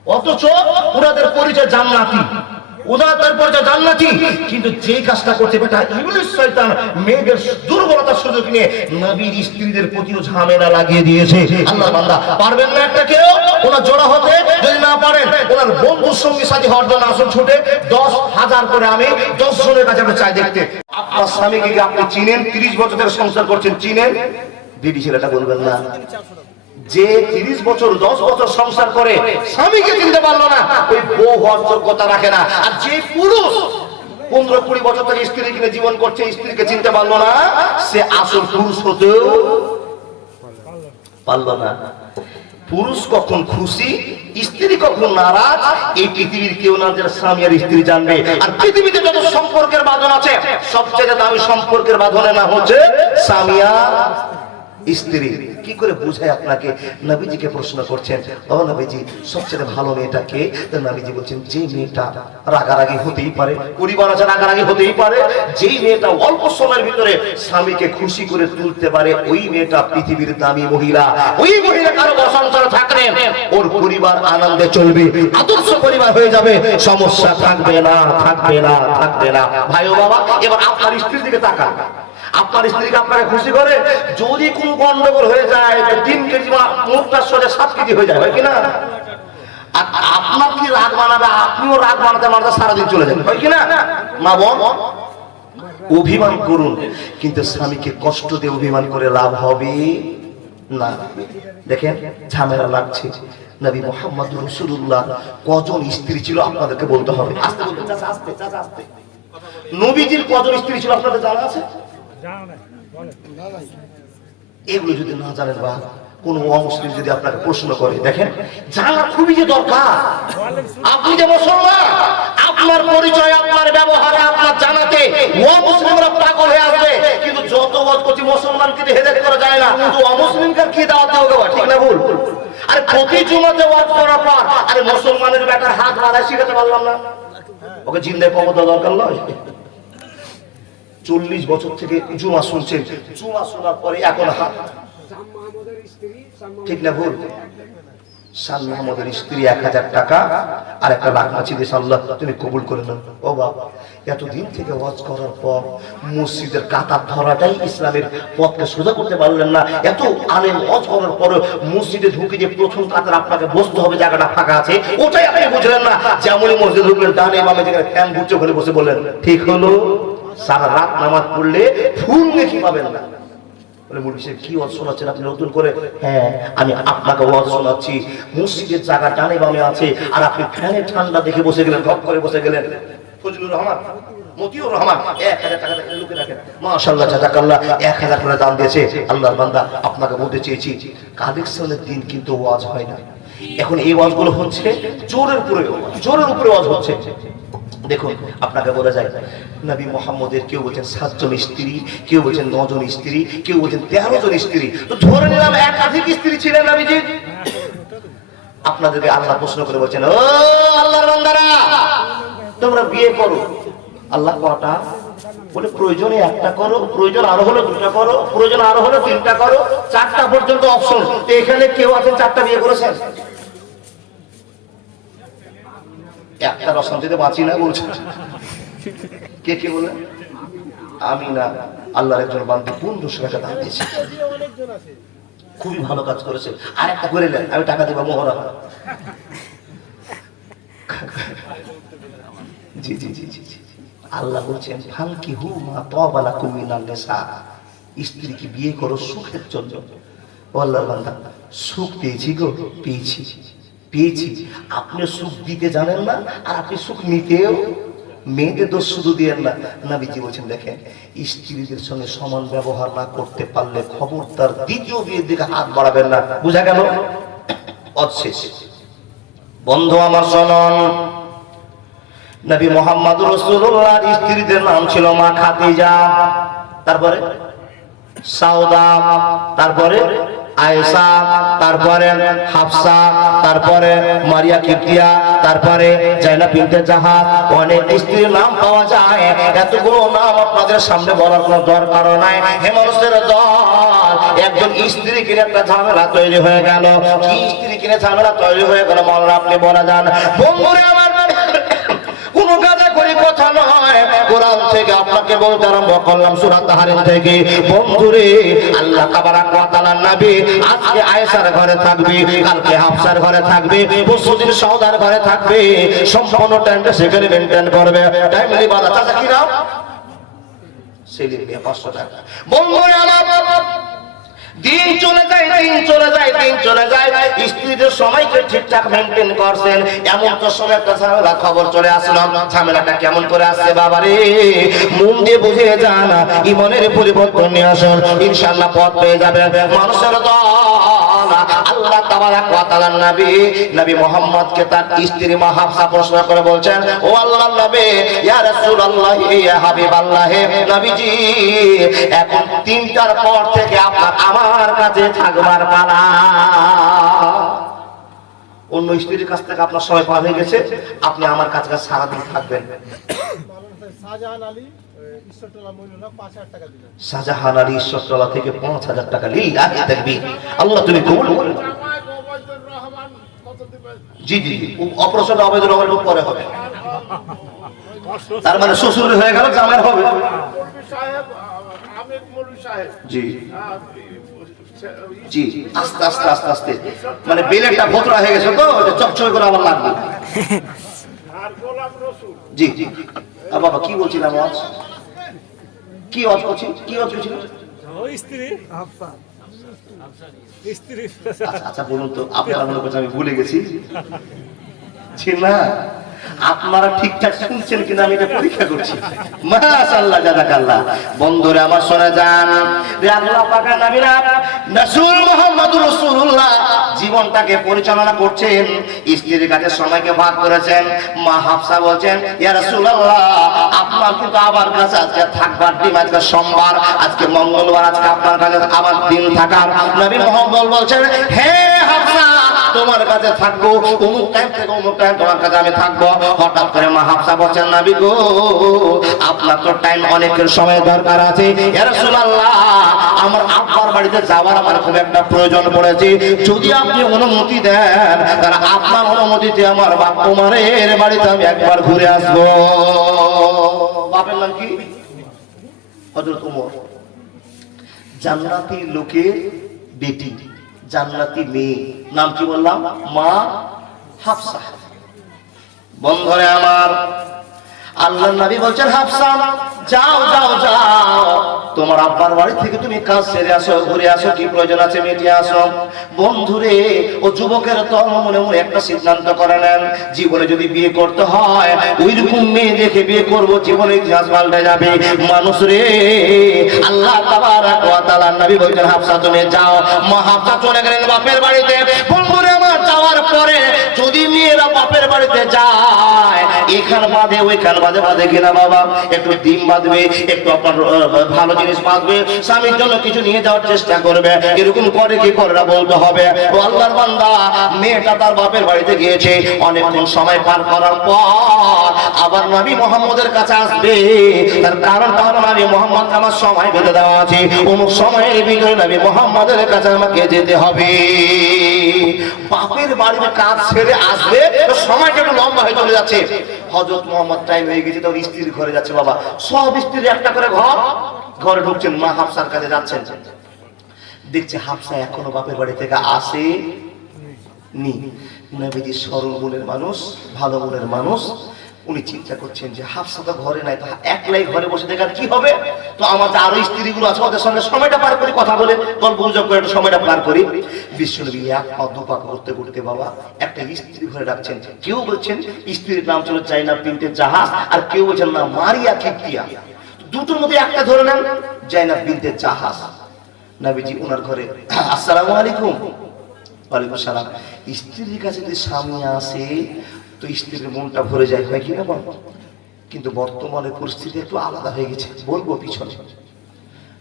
অথচ ওনাদের পরিচয় জান্নাতি, ওনাদের পরিচয় জান্নাতি, কিন্তু যে কাজটা করতে বেটা ইবলিস শয়তান মেয়েদের দুর্বলতার সুযোগ নিয়ে নবীর স্ত্রীদের প্রতিও ঝামেলা লাগিয়ে দিয়েছে। আল্লাহর বান্দা পারবেন না একটা কেউ ওনার জোড়া হতে, যদি না পারেন ওনার বন্ধুর সঙ্গী সাথী হওয়ার জন্য আসুন ছুটে 10,000 করে আমি 10 জনের কাছে চাই দেখতে। আপনার স্বামীকে কি আপনি চিনেন? 30 বছর ধরে সংসার করছেন, চিনেন? দিদি ছেলেটা বলবেন না। যে 30 বছর 10 বছর সংসার করে স্বামীকে চিনতে পারলো না, ওই বউ হওয়ার যোগ্যতা রাখে না। আর যে পুরুষ 15-20 বছর ধরে স্ত্রী কিনে জীবন করছে, স্ত্রীকে চিনতে পারলো না, সে আসল পুরুষ হতেও পারলো না। পুরুষ কখন খুশি, স্ত্রী কখন নারাজ, এই পৃথিবীর কেউ না যার স্বামী আর স্ত্রী জানবে। আর পৃথিবীতে যত সম্পর্কের বাঁধন আছে, সবচেয়ে দামি সম্পর্কের বাঁধনের নাম হচ্ছে স্বামী আর স্ত্রী। কি করে বুঝায় আপনাকে? নবীজিকে প্রশ্ন করছেন, ও নবীজি সবচেয়ে ভালো মেয়েটা কে? তো নবীজি বলছেন, যে মেয়েটা রাগারাগি হতেই পারে, পরিবার আছে রাগারাগি হতেই পারে, যেই মেয়েটা অল্প সময়ের ভিতরে স্বামীকে খুশি করে তুলতে পারে, ওই মেয়েটা পৃথিবীর দামি মহিলা। ওই মহিলা কারো সংসারে থাকলে ওর পরিবার আনন্দে চলবে, আদর্শ পরিবার হয়ে যাবে, সমস্যা থাকবে না, থাকবে না, থাকবে না। ভাই ও বাবা, এবার আপনার স্ত্রীর দিকে তাকান। আপনার স্ত্রীকে আপনাকে খুশি করে, যদি কোন গন্ডগোল হয়ে যায় 3 কেজি মুখটা সোজা 7 কেজি হয়ে যায়, হয় কিনা? আর আপনার কি রাগ বানাবে, আপনিও রাগ বানাতে বানাতে সারাদিন চলে যাবেন, হয় কিনা? মা বোন, অভিমান করুন, কিন্তু স্বামীকে কষ্ট দিয়ে অভিমান করে লাভ হবে না। দেখেন ঝামেলা লাগছে। নবী মুহাম্মদ রাসূলুল্লাহ কজন স্ত্রী ছিল আপনাদেরকে বলতে হবে। আস্তে বলতে, চাচা আস্তে, চাচা আস্তে। নবীজির কজন স্ত্রী ছিল আপনাদের জানা আছে? এগুলো যদি না জানেন বা কোন অমুসলিম যদি আপনাকে প্রশ্ন করে, দেখেন জানা খুবই যে দরকার। আপনি যে মুসলমান, আপনার পরিচয়, আপনার ব্যবহারে, আপনার জানাতে অমুসলিমরা পাগল হয়ে আসবে। কিন্তু যত ওয়াজ করছি মুসলমানকে হেদায়েত করা যায় না, তো অমুসলিমকে কি দাওয়াত দেওয়া হবে? ঠিক না ভুল? আরে প্রতি জুমাতে ওয়াজ করার পর আরে মুসলমানের বেটার হাত বাঁধা শিখাতে পারলাম না, ওকে জিন্দায় কবর দেওয়া দরকার নয়? 40 বছর থেকে জুমা শুনছেন, জুমা শোনার পরে এখন হাত, ঠিক না ভুল? শান মাহমুদের স্ত্রী 1000 টাকা আর একটা লাখ মাছি দিয়ে আল্লাহ তুমি কবুল করে নেন। ও বাবা, এতদিন থেকে ওয়াজ করার পর মসজিদের কাতার ধরাটাই ইসলামের পথকে সোজা করতে পারলেন না। এত আলেম ওয়াজ করার পর মসজিদে ঢুকে যে প্রথম কাতার আপনাকে বসতে হবে, জায়গাটা ফাঁকা আছে, ওটাই আপনি বুঝলেন না। যেমনই মসজিদে ঢুকলেন, ডানে বামে যেখানে ফ্যান ঘুরছে ওখানে বসে বললেন ঠিক হলো। সারা রাত নামাজ পড়লে ফুল দেখি পাবেন না। কি ওয়াজ শোনাচ্ছেন আপনি নতুন করে? হ্যাঁ, আমি আপনাকে ওয়াজ শোনাচ্ছি। মসজিদের জায়গা ডানে বামে আছে, আর আপনি ফ্যানের ঠান্ডা দেখে বসে গেলেন, ঘপ করে বসে গেলেন। ফজলুর রহমান, মতিউর রহমান 1000 টাকা দেখে লুকে রাখেন, মাশাআল্লাহ জাযাকাল্লাহ 1000 করে দান দিয়েছে। আল্লাহর বান্দা, আপনাকে বলতে চেয়েছি, কালেকশনের দিন কিন্তু ওয়াজ হয় না। এখন এই ওয়াজগুলো হচ্ছে জোরের উপরে ওয়াজ হচ্ছে। দেখুন আপনাকে বলা যায়, নবী মুহাম্মদের কেউ বলছেন 7 জন স্ত্রী, কেউ বলছেন 9 জন স্ত্রী, কেউ বলছেন 13 জন স্ত্রী। তো ধরে নিলাম একাধিক স্ত্রী ছিলেন নবীজি। আপনাদেরকে আল্লাহ প্রশ্ন করে বলছেন, ও আল্লাহর বান্দারা, তোমরা বিয়ে করো। আল্লাহ কটা বলে? প্রয়োজনে একটা করো, প্রয়োজন আরো হলে 2টা করো, প্রয়োজন আরো হলে 3টা করো, 4টা পর্যন্ত অপশন। এখানে কেউ আছেন 4টা বিয়ে করেছেন? একটা অশান্তিতে বাঁচি না বলছে। কে কে বলে? আমি না, আল্লাহর একজন বান্দা 1500 টাকা দান দিয়েছে, খুবই ভালো কাজ করেছে। আর একটা করে নেন, আমি টাকা দেবো মোহরা। জি জি জি জি জি। আল্লাহ বলছেন, ফানকি হু মা তাবালাকুম মিনান নিসা, স্ত্রী কি বিয়ে করো সুখের জন্য। ও আল্লাহর বান্দা, সুখ পেয়েছি গো, পেয়েছি পেয়েছি। আপনি সুখ দিতে জানেন না, আর আপনি সুখ নিতেও। মেয়েদের দোষ শুধু দিয়েন না। নবীজি বলছেন, দেখেন স্ত্রীদের সঙ্গে সমান ব্যবহার না করতে পারলে খবরদার দ্বিতীয় বিয়ের দিকে হাত বাড়াবেন না। বুঝা গেল? অশেষ বন্ধু আমার শুনুন, নবী মুহাম্মদ রাসূলুল্লাহর স্ত্রীদের নাম ছিল মা খাদিজা, তারপরে সাউদা, তারপরে আয়েশা, তারপরে হাফসা, তারপরে মারিয়া কিপ্তিয়া, তারপরে জাইনাব বিনতে জাহাজ, অনেক স্ত্রীর নাম পাওয়া যায়। এতগুলো নাম আপনাদের সামনে বলার কোনো দরকার নাই। হে মানুষের দল, একজন স্ত্রী কিনে একটা ঝামেলা তৈরি হয়ে গেল। কি স্ত্রী কিনে ঝামেলা তৈরি হয়ে গেল মাওলানা আপনি বলে যান। বন্ধুরে আমার, কোনো গাদা করে কথা নয়, কোরআন থেকে আপনাকে বলতে আরম্ভ করলাম সূরা তাহরিম থেকে। বন্ধুরে, আল্লাহ তাবারাক ওয়া তাআলার নবী আজকে আয়েশার ঘরে থাকবে, কালকে হাফসার ঘরে থাকবে, পরশুদিন সাউদার ঘরে থাকবে। সম্পূর্ণ টাইমটা সেখানে মেইনটেইন করবে। টাইমলি বাধা চাচা কি নাম? সেলিম মিয়া 500 টাকা। বন্ধুরে আমার, দিন চলে যায়, দিন চলে যায়, দিন চলে যায়, স্ত্রীদের সময়কে ঠিকঠাক মেনটেন করছেন। এমন তো সময় একটা ঝামেলা খবর চলে আসলো। ঝামেলাটা কেমন করে আসছে বাবারে, মন দিয়ে বুঝে যান, ইমানের পরিবর্তন নিয়ে আসুন, ইনশাআল্লাহ পথ পেয়ে যাবেন। মানুষের দল, আল্লাহ তাবারাক ওয়া তাআলার নবী, নবী মুহাম্মদকে তার স্ত্রী মা হাফসা প্রশ্ন করে বলছেন, ও আল্লাহর নবী, ইয়া রাসূলুল্লাহ, ইয়া হাবিবাল্লাহ, নবীজি, এখন 3টার পর থেকে আপনার আমার কাছে থাকবার পালা। অন্য স্ত্রীর কাছ থেকে আপনার সময় পার হয়ে গেছে, আপনি আমার কাছে সারাদিন থাকবেন। শাহজাহান আলী ঈশ্বরতলা মইনুল্লাহ 5000 টাকা দিলেন। শাহজাহান আলী ঈশ্বরতলা থেকে 5000 টাকা। লিল্লাহি তাকবীর। আল্লাহ তুমি কবুল করুন। জি জি, অপারেশন আবেদন রহমানের উপরে হবে। তার মানে শ্বশুর হয়ে গেল, জামাই হবে। জি জি, আস্তে আস্তে আস্তে আস্তে, মানে বেলেটটা ভোতরা হয়ে গেছে তো, চকচক করে আবার লাগবে। জি জি। আর বাবা কি বলছিলাম আজ? কি আজ করছি? কি আজ করছি? স্ত্রী হাফসা, স্ত্রী। আচ্ছা বলুন তো, আপনারা মনে করছেন আমি ভুলে গেছি? ছি না, আপনারা ঠিকঠাক শুনছেন কিনা আমি এটা পরীক্ষা করছি। মাশাআল্লাহ, জাযাকাল্লাহ। বন্ধুরা আমার শুনে যান, রে আল্লাহ পাকের নবী রাসূল মুহাম্মদুর রাসূলুল্লাহ জীবনটাকে পরিচালনা করছেন, স্ত্রীর কাছে সময়কে ভাগ করেছেন। মা হাফসা বলছেন, ইয়া রাসূলুল্লাহ, আপনার কিন্তু আবার কাছে আজকে থাকবার দিন, আজকে সোমবার, আজকে মঙ্গলবার, আজকে আপনার কাছে আবার দিন থাকার। নবী মুহাম্মদ বলছেন, হে হাফসা, তোমার কাছে থাকবো, অমুক টাইম থেকে অমুক টাইম তোমার কাছে আমি থাকবো। হঠাৎ করে মা হাফসা বলছেন, নবী গো, আপনার তো টাইম অনেকের সময় দরকার আছে। ইয়া রাসূলুল্লাহ, আমার আব্বার বাড়িতে যাওয়ার আমার খুব একটা প্রয়োজন পড়েছে, যদি আপনি অনুমতি দেন, তাহলে আপনার অনুমতিতে আমার বাপ উমরের বাড়িতে আমি একবার ঘুরে আসবো। বাপের নাম কি? হযরত উমর। জান্নাতি লোকের বেটি, জান্নাতি মেয়ে, নাম কি বললাম? মা হাফসা। বন্ধুরে আমার, আল্লাহর নবী বলছেন, হাফসা যাও যাও যাও, তোমার আব্বার বাড়ি থেকে তুমি কাজ সেরে আসো, ঘুরে আসো, কি প্রয়োজন আছে মিটিয়ে আসো। বন্ধুরে, ও যুবকের তল মনে মনে একটা সিদ্ধান্ত করে নেন, জীবনে যদি বিয়ে করতে হয় ওইরকম মেয়ে দেখে বিয়ে করবো, জীবনে ইতিহাস পাল্টে যাবে। মানুষ রে, আল্লাহ তাবারাক ওয়া তাআলার নবী বলছেন, হাফসা তুমি যাও। মা হাফসা চলে গেলেন বাপের বাড়িতে। বন্ধুরে আমার, যাওয়ার পরে যদি মেয়েরা বাপের বাড়িতে যায়, এখান বাদে ওইখান বাদে বাদে কিনা বাবা, একটু ডিম বাঁধবে, একটু আপনার ভালো জিনিস বাঁধবে, স্বামীর জন্য কিছু নিয়ে যাওয়ার চেষ্টা করবে। এরকম করে কি করে না বলতে হবে। ও আল্লাহর বান্দা, মেয়েটা তার বাপের বাড়িতে গিয়েছে, অনেকক্ষণ সময় পার করার পর আবার নবী মুহাম্মদের কাছে আসবে। তার কারণটা হলো, নবী মুহাম্মদ আমার সময় বেঁধে দেওয়া আছে, অমুক সময়ের ভিতরে নবী মুহাম্মদের কাছে আমাকে যেতে হবে। বাপের বাড়িতে কাজ ছেড়ে আসবে, সময়টা একটু লম্বা হয়ে চলে যাচ্ছে। হযরত মুহাম্মদ টাইম হয়ে গেছে, তো স্ত্রীর ঘরে যাচ্ছে। বাবা, সব স্ত্রীর একটা করে ঘরে ঢুকছেন, মা হাফসার কাছে যাচ্ছেন। দেখছে হাফসা এখনো বাপের বাড়ি থেকে আসে নি। নবীজি সরল মনের মানুষ, ভালো মনের মানুষ, উনি চিন্তা করছেন যে হাফসা তো ঘরে নাই, তো একলাই ঘরে বসে দেখার কি হবে, তো আমার যে আরো স্ত্রীগুলো আছে ওদের সঙ্গে সময়টা পার করি, কথা বলে গল্প গুজব করে একটু সময়টা পার করি। বিশ্বনবী এক পা দুপা করতে করতে বাবা একটা স্ত্রী ঘরে ডাকছেন। কেউ বলছেন স্ত্রীর নাম ছিল জাইনাব বিনতে জাহাজ, আর কেউ বলছেন না মারিয়া কিপ্তিয়া। দুটোর মধ্যে একটা ধরে নেন, জাইনাব বিনতে জাহাজ। নবীজি ওনার ঘরে, আসসালামু আলাইকুম। ওয়ালাইকুম সালাম। স্ত্রীর কাছে যদি স্বামী আসে তো স্ত্রীর মনটা ভরে যায়, হয় কিনা বল? কিন্তু বর্তমানে পরিস্থিতি একটু আলাদা হয়ে গেছে, বলবো পিছনে।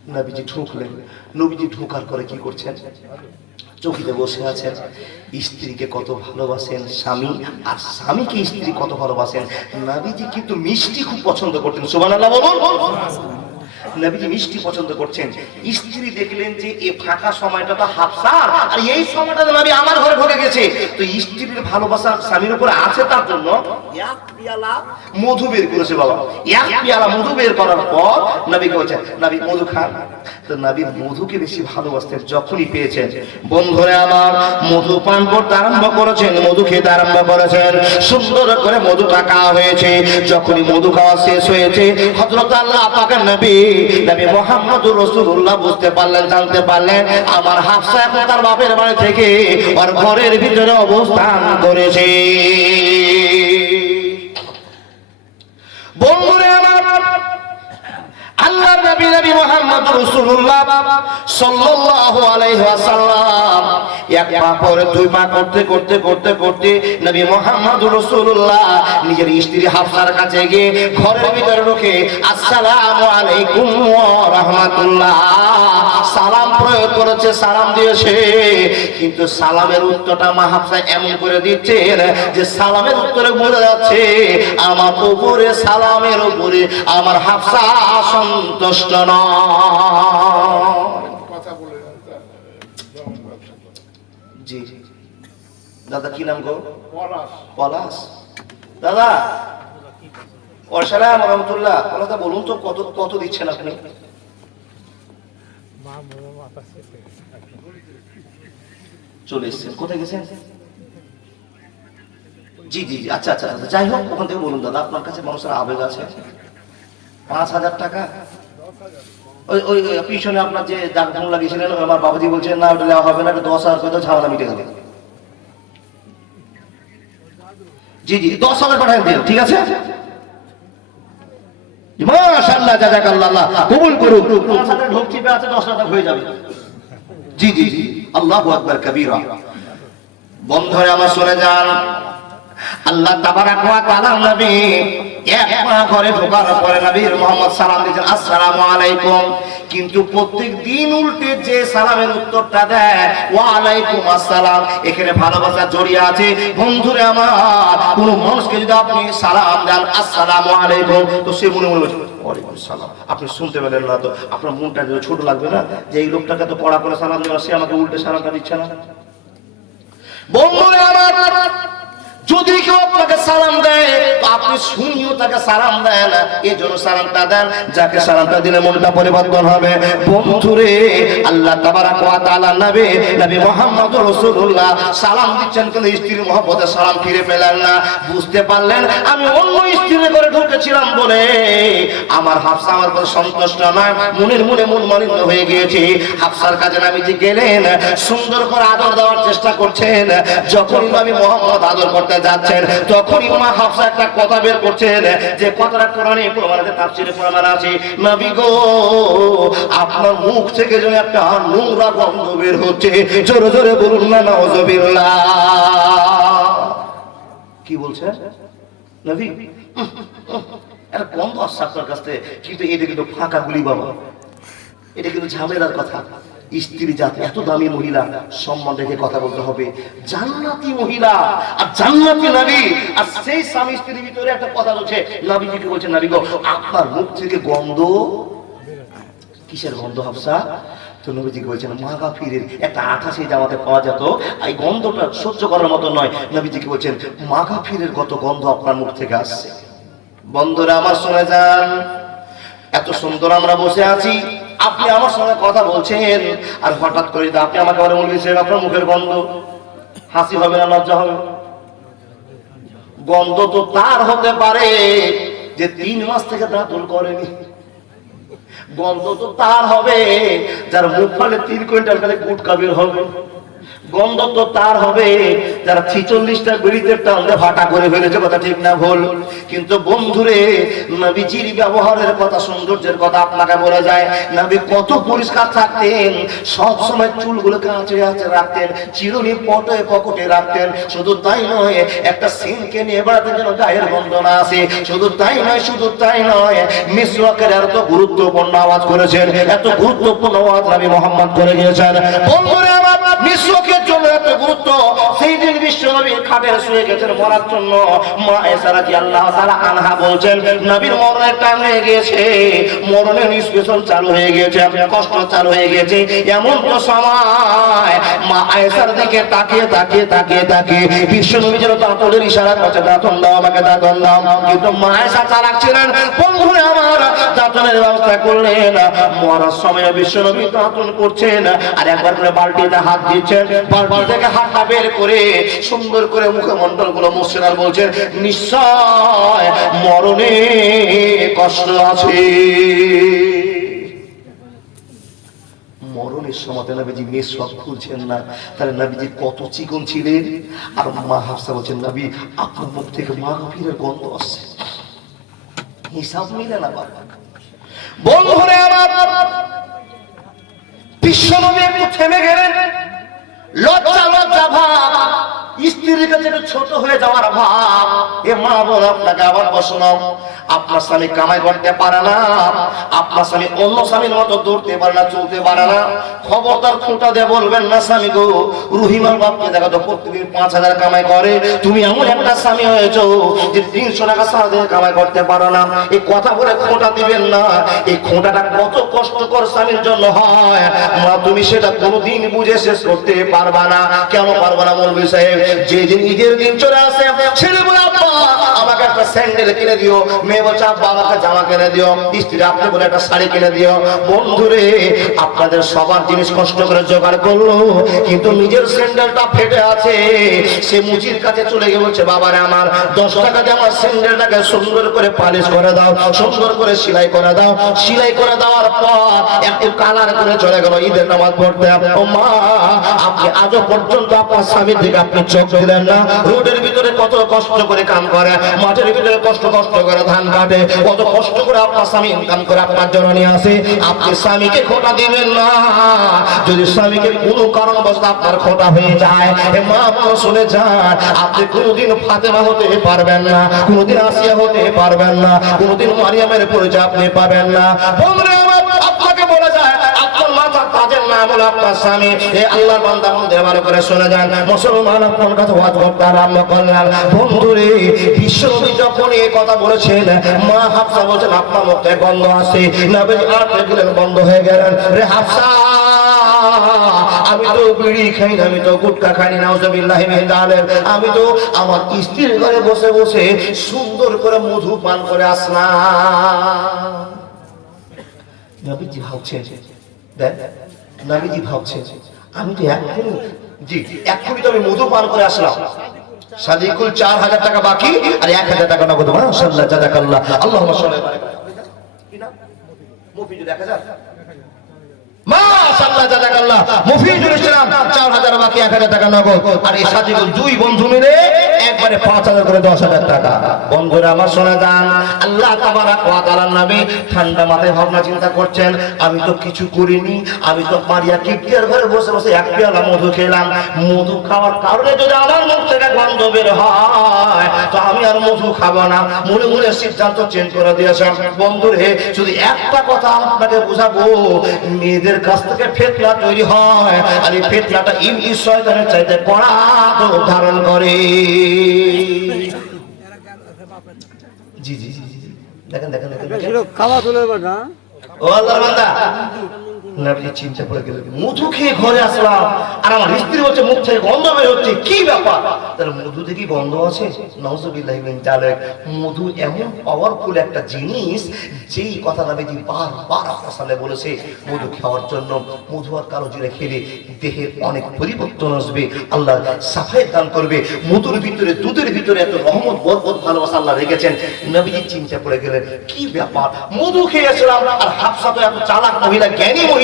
নবীজি ঢুকলেন। নবীজি ঢোকার পরে কি করছেন? চৌকিতে বসে আছেন। স্ত্রীকে কত ভালোবাসেন স্বামী, আর স্বামীকে স্ত্রী কত ভালোবাসেন। নবীজি কিন্তু মিষ্টি খুব পছন্দ করতেন। সুবহানাল্লাহ বলুন। নবীজি মিষ্টি পছন্দ করছেন। স্ত্রী দেখলেন যে এই ফাঁকা সময়টা তো হাফসা, আর এই সময়টা নবী আমার ঘরে ঢুকে গেছে, তো স্ত্রীর ভালোবাসা স্বামীর উপরে আছে, তার জন্য এক পেয়ালা মধু বের করেছে। বাবা, এক পেয়ালা মধু বের করার পর নবীকে বলছেন, নবী মধু খান। তো নবী মধুকে বেশি ভালোবাসতেন। যখনই পেয়েছেন, বন্ধুরা আমার, মধু পান করতে আরম্ভ করেছেন, মধু খেতে আরম্ভ করেছেন। সুন্দর করে মধুটা খাওয়া হয়েছে। যখনই মধু খাওয়া শেষ হয়েছে, হযরত আল্লাহ পাকের নবী মুহাম্মদুর রাসূলুল্লাহ বুঝতে পারলেন, জানতে পারলেন আমার হাফসা এখন তার বাপের বাড়ি থেকে ওর ঘরের ভিতরে অবস্থান করেছে। বন্ধুরা আমার, আল্লাহর নবী নবী মুহাম্মদুর রাসূলুল্লাহ সাল্লাল্লাহু আলাইহি ওয়াসাল্লাম এক পা পরে দুই পা করতে করতে করতে করতে নবী মুহাম্মদুর রাসূলুল্লাহ নিজের স্ত্রী হাফসার কাছে গিয়ে ঘরের ভিতরে ঢুকে আসসালামু আলাইকুম ওয়া রাহমাতুল্লাহ সালাম প্রয়োগ করেছে, সালাম দিয়েছে। কিন্তু সালামের উত্তরটা মা হাফসা এমন করে দিচ্ছেন যে সালামের উত্তরে বোঝা যাচ্ছে আমার উপরে, সালামের উপরে আমার হাফসা সন্তুষ্ট নয়। জি দাদা, কি নাম গো? পলাশ। দাদা ওয়াসালাম রহমতুল্লাহ। দাদা বলুন তো কত কত দিচ্ছেন আপনি? চলে এসছেন, কোথায় গেছেন? জি জি জি, আচ্ছা আচ্ছা, যাই হোক, ওখান থেকে বলুন দাদা, আপনার কাছে মানুষের আবেগ আছে। 5,000 টাকা। ওই ওই পিছনে আপনার যে ডাক্তার লাগিয়েছিলেন, আমার বাবাজি বলছেন না ওটা দেওয়া হবে না, 10,000 করে তো ঝামেলা মিটে গেল। জি জি, 10,000 পাঠান দিন, ঠিক আছে? মাশাআল্লাহ, জাযাকাল্লাহ, আল্লাহ কবুল করুক। 5,000 ঢোক চিপে আছে, 10,000 হয়ে যাবে। জি জি জি, আল্লাহু আকবার কবীরা। বন্ধুরা আমার শুনে যান, আল্লাহ তাবারাক ওয়া তাআলা নবী এক পা ঘরে ঢোকার পরে নবীর মুহাম্মদ সালাম দিয়েছেন, আসসালামু আলাইকুম। কিন্তু প্রত্যেক দিন উল্টে যে সালামের উত্তরটা দেয় ওয়া আলাইকুম আসসালাম, এখানে ভালোবাসা জড়িয়ে আছে। বন্ধুরা আমার, কোন মানুষকে যদি আপনি সালাম দেন আসসালামু আলাইকুম, তো সে মনে মনে বলছে ওয়ালাইকুম সালাম। আপনি শুনতে পেলেন না তো আপনার মনটা ছোট লাগবে না যে এই লোকটাকে তো পড়া করে সালাম দেওয়া, সে আমাকে উল্টে সালামটা দিচ্ছে না? বন্ধুরা আমার, যদি কেউ আপনাকে সালাম দেয় আপনি শুনিও তাকে সালাম দেন, এই জন্য সালামটা দেন, যাকে সালামটা দিলে মনটা পরিবর্তন হবে। বন্ধুরে, আল্লাহ তাবারাক ওয়া তাআলা নবী নবী মুহাম্মদুর রাসূলুল্লাহ সালাম দিচ্ছেন, কিন্তু স্ত্রীর মহব্বতে সালাম ফিরে পেলেন না। বুঝতে পারলেন আমি অন্য স্ত্রীর ঘরে ঢুকেছিলাম বলে আমার হাফসা আমার উপর সন্তুষ্ট নয়, মনের মনে মন মালিন্য হয়ে গিয়েছে। হাফসার কাছে নবীজি গেলেন, সুন্দর করে আদর দেওয়ার চেষ্টা করছেন। যখন নবী মুহাম্মদ আদর করতে যাচ্ছেন, তখনই মা হাফসা একটা কথা বের করছেন, যে কথাটা কোরআনে প্রমাণ আছে, তাফসীরে প্রমাণ আছে। নবী গো, আপনার মুখ থেকে যেন একটা নোংরা গন্ধ বের হচ্ছে, জোরে জোরে বলুন না নাউযুবিল্লাহ। কি বলছেন নবী? একটা গন্ধ আসছে আপনার কাছ থেকে, কিন্তু এটা কিন্তু ফাঁকা গুলি বাবা, এটা কিন্তু ঝামেলার কথা। স্ত্রী জাতি এত দামি মহিলা, সম্মান রেখে কথা বলতে হবে। জান্নাতি মহিলা আর জান্নাতি নবী, আর সেই স্বামী স্ত্রীর ভিতরে একটা কথা বলছে। নবীজিকে বলছে, নবী গো, আপনার মুখ থেকে গন্ধ। কিসের গন্ধ হাফসা? তো নবীজিকে বলছেন মাগাফিরের একটা আঠা সেই জামাতে পাওয়া যেত, এই গন্ধটা সহ্য করার মতো নয়। নবীজিকে বলছেন মাগাফিরের কত গন্ধ আপনার মুখ থেকে আসছে। বন্ধুরা আমার শুনে যান, এত সুন্দর আমরা বসে আছি, আপনি আমার সঙ্গে কথা বলছেন, আর হঠাৎ করে আপনি আমাকে বলছেন আপনার মুখের গন্ধ, হাসি হবে না লজ্জা হবে? গন্ধ তো তার হতে পারে যে 3 মাস থেকে দাঁতুল করেনি। গন্ধ তো তার হবে যার মুখ ফলে 3 কুইন্টাল খালি গুটকা বের হবে। গন্ধ তো তার হবে যারা 46টা বিড়িতে টানলে ভাটা করে ফেলেছে, কথা ঠিক না ভুল? কিন্তু বন্ধুরে নবীজির ব্যবহারের কথা, সৌন্দর্যের কথা আপনাকে বলা যায়। নবী কত পরিষ্কার থাকতেন, সব সময় চুলগুলো কাঁচে কাঁচে রাখতেন, চিরুনি পকেটে রাখতেন। শুধু তাই নয়, একটা সিনকে নিয়ে বেড়াতে যেন গায়ের গন্ধ না আসে। শুধু তাই নয়, মিসওয়াকের এত গুরুত্বপূর্ণ আওয়াজ করেছেন, এত গুরুত্বপূর্ণ আওয়াজ নবী মুহাম্মদ করে গিয়েছেন। বন্ধুরে আমার মিসওয়াকের জন্য এত গুরুত্ব, সেই দিন বিশ্বনবী খাটে শুয়ে গেছেন মরার জন্য। মা আয়েশা রাদিয়াল্লাহু তাআলা আনহা বলছেন, নবীর মরণের টাইম হয়ে গিয়েছে, মরণের নিষ্পেষণ চালু হয়ে গিয়েছে, কষ্ট চালু হয়ে গিয়েছে। এমন তো সময় মা আয়েশার দিকে তাকিয়ে বিশ্বনবী যেন দাঁতনের ইশারা করছে, দাঁতন দাও আমাকে, দাঁতন দাও। কিন্তু মা আয়েশা চালাক ছিলেন, বন্ধুরা আমার দাঁতনের ব্যবস্থা করলেন। মরার সময় বিশ্বনবী দাঁতন করছেন, আর একবার করে বালতিতে হাত দিচ্ছেন, বালতি থেকে হাতটা বের করে সুন্দর করে মুখমণ্ডল গুলো মুছছেন আর বলছেন, নিশ্চয় মরণে কষ্ট আছে। মরণের সময় নবীজি মেসওয়াক খুলছেন না, তাহলে নবীজি কত চিকন ছিলেন। আর মা হাফসা বলছেন, নবী আপনার মুখ থেকে মাগফিরের গন্ধ আসছে, হিসাব মিলে না। বন্ধুরে আমার বিশ্বনবী একটু থেমে গেলেন। লজ্জা ভাব, স্ত্রীর কাছে একটু ছোট হয়ে যাওয়ার ভাব। এ মা বল, আপনাকে আবার বসলাম, আপনার স্বামী কামাই করতে পারে না, আপনার স্বামী অন্য স্বামীর মতো দৌড়তে পারে না, চলতে পারে না। খবরদার খোঁটা দিয়ে বলবেন না, স্বামী গো, রহিমার বাপকে দেখা তো প্রত্যেকদিন 5000 কামাই করে, তুমি এমন একটা স্বামী হয়েছো যে 300 টাকা সারাদিন কামাই করতে পারো না। এই কথা বলে খোঁটা দিবেন না। এই খোঁটাটা কত কষ্টকর স্বামীর জন্য হয়, মা তুমি সেটা কোনোদিন বুঝে শেষ করতে পারবা না। কেন পারবা না মৌলভী সাহেব? যেদিন ঈদের দিন চলে আসে, ছেলে বলে আব্বা আমাকে একটা স্যান্ডেল কিনে দিও, মেয়ে বলছে আব্বা আমাকে জামা কিনে দিও, স্ত্রী আপনি বলে একটা শাড়ি কিনে দিও। বন্ধুরে আপনাদের সবার জিনিস কষ্ট করে জোগাড় করলো, কিন্তু নিজের স্যান্ডেলটা ফেটে আছে। সে মুচির কাছে চলে গিয়ে বলছে, বাবারে আমার 10 টাকা দিয়ে আমার স্যান্ডেলটাকে সুন্দর করে পালিশ করে দাও, সুন্দর করে সেলাই করে দাও। সেলাই করে দেওয়ার পর একটু কালার করে চলে গেল ঈদের নামাজ পড়তে। ও মা, আপনি আজও পর্যন্ত আপনার স্বামীর দিকে আপনি চোখ দিলেন না। রোডের ভিতরে কত কষ্ট করে কাম করে, মাঠের ভিতরে কষ্ট করে ধান কাটে, কত কষ্ট করে আপনার স্বামী ইনকাম করে আপনার জন্য নিয়ে আসে। আপনি স্বামীকে খোটা দিবেন না। যদি স্বামীকে কোনো কারণবশত আপনার খোটা হয়ে যায়, মা আপনার শুনে যান, আপনি কোনোদিন ফাতেমা হতে পারবেন না, কোনোদিন আসিয়া হতে পারবেন না, কোনোদিন মারিয়ামের পরিচয় আপনি পাবেন না। বন্ধুরা আপনাকে বলা যায়, আপনার মাথার তাজের নাম হলো আপনার স্বামী। এই আল্লাহর বান্দা মন্দিরে ভালো করে শুনে যান, মুসলমান আপনার কাছে ওয়াজ করতে আরম্ভ করলেন। বন্ধুরে বিশ্বনবী যখন এই কথা বলেছেন, মা হাফসা বলছেন আপনার মুখ থেকে গন্ধ আসে। নবী আর দেখলেন বন্ধ হয়ে গেলেন। রে হাফসা, আমি তো বিড়ি খাই না, আমি তো গুটকা খাই না, নাউজুবিল্লাহি মিন যালিক। আমি তো আমার স্ত্রীর ঘরে বসে বসে সুন্দর করে মধু পান করে আসলাম। নবীজি ভাবছেন, দেখ নবীজি ভাবছেন, আমি তো এক্ষুনি তো আমি মধু পান করে আসলাম। সাদিকুল 4000 টাকা বাকি আর 1000 টাকা নগদ। মাশাআল্লাহ, জাযাকাল্লাহ, আল্লাহুম্মা সাল্লি আলাইহি। কি নাম? মুফিদুল 1000। মাশাআল্লাহ, জাযাকাল্লাহ, মুফিদুল ইসলাম 4000 বাকি 1000 টাকা নগদ। আর এই সাদিকুল দুই বন্ধু মিলে একবারে 5000 করে 10000 টাকা। বন্ধুরা আমার শোনা যান, আল্লাহ তাবারাক ওয়া তাআলার নবী ঠান্ডা মাথায় ভাবনা চিন্তা করছেন, আমি তো কিছু করিনি, আমি তো মারিয়া কিপ্তিয়ার ঘরে বসে বসে এক পেয়ালা মধু খেলাম। মধু খাওয়ার কারণে যদি আমার মুখ থেকে গন্ধ বের হয়, তো আমি আর মধু খাবো না। মনে মনে সিদ্ধান্ত চেঞ্জ করে দিয়েছেন। বন্ধুরে শুধু একটা কথা আপনাকে বুঝাবো, মেয়েদের কাছ থেকে ফিতনা তৈরি হয়, আর এই ফিতনাটা ইবলিস শয়তানের চাইতে কড়া রূপ ধারণ করে। জি জি জি, দেখেন খাওয়া চলে না। ও আল্লাহর বান্দা, নবী চিন্তা করে গেলেন, মধু খেয়ে ঘরে আসলাম আর আমার স্ত্রী বলছে মুখ থেকে গন্ধ বের হচ্ছে, কি ব্যাপার? তাহলে মধুতে কি গন্ধ আছে? নাউজুবিল্লাহি মিন যালিক। মধু এমন পাওয়ারফুল একটা জিনিস, যেই কথা নবীজি বারবার আপনার সামনে বলেছে, মধু খাওয়ার জন্য। মধু আর কালো জিরা খেলে দেহের অনেক পরিবর্তন আসবে, আল্লাহ সাফায়েত দান করবে। মধুর ভিতরে, দুধের ভিতরে এত রহমত, বরকত, ভালোবাসা আল্লাহ রেখেছেন। নবীজি চিন্তা করে গেলেন, কি ব্যাপার? মধু খেয়েছিলাম, আর হাফসা তো এত চালাক মহিলা, জ্ঞানী মহিলা,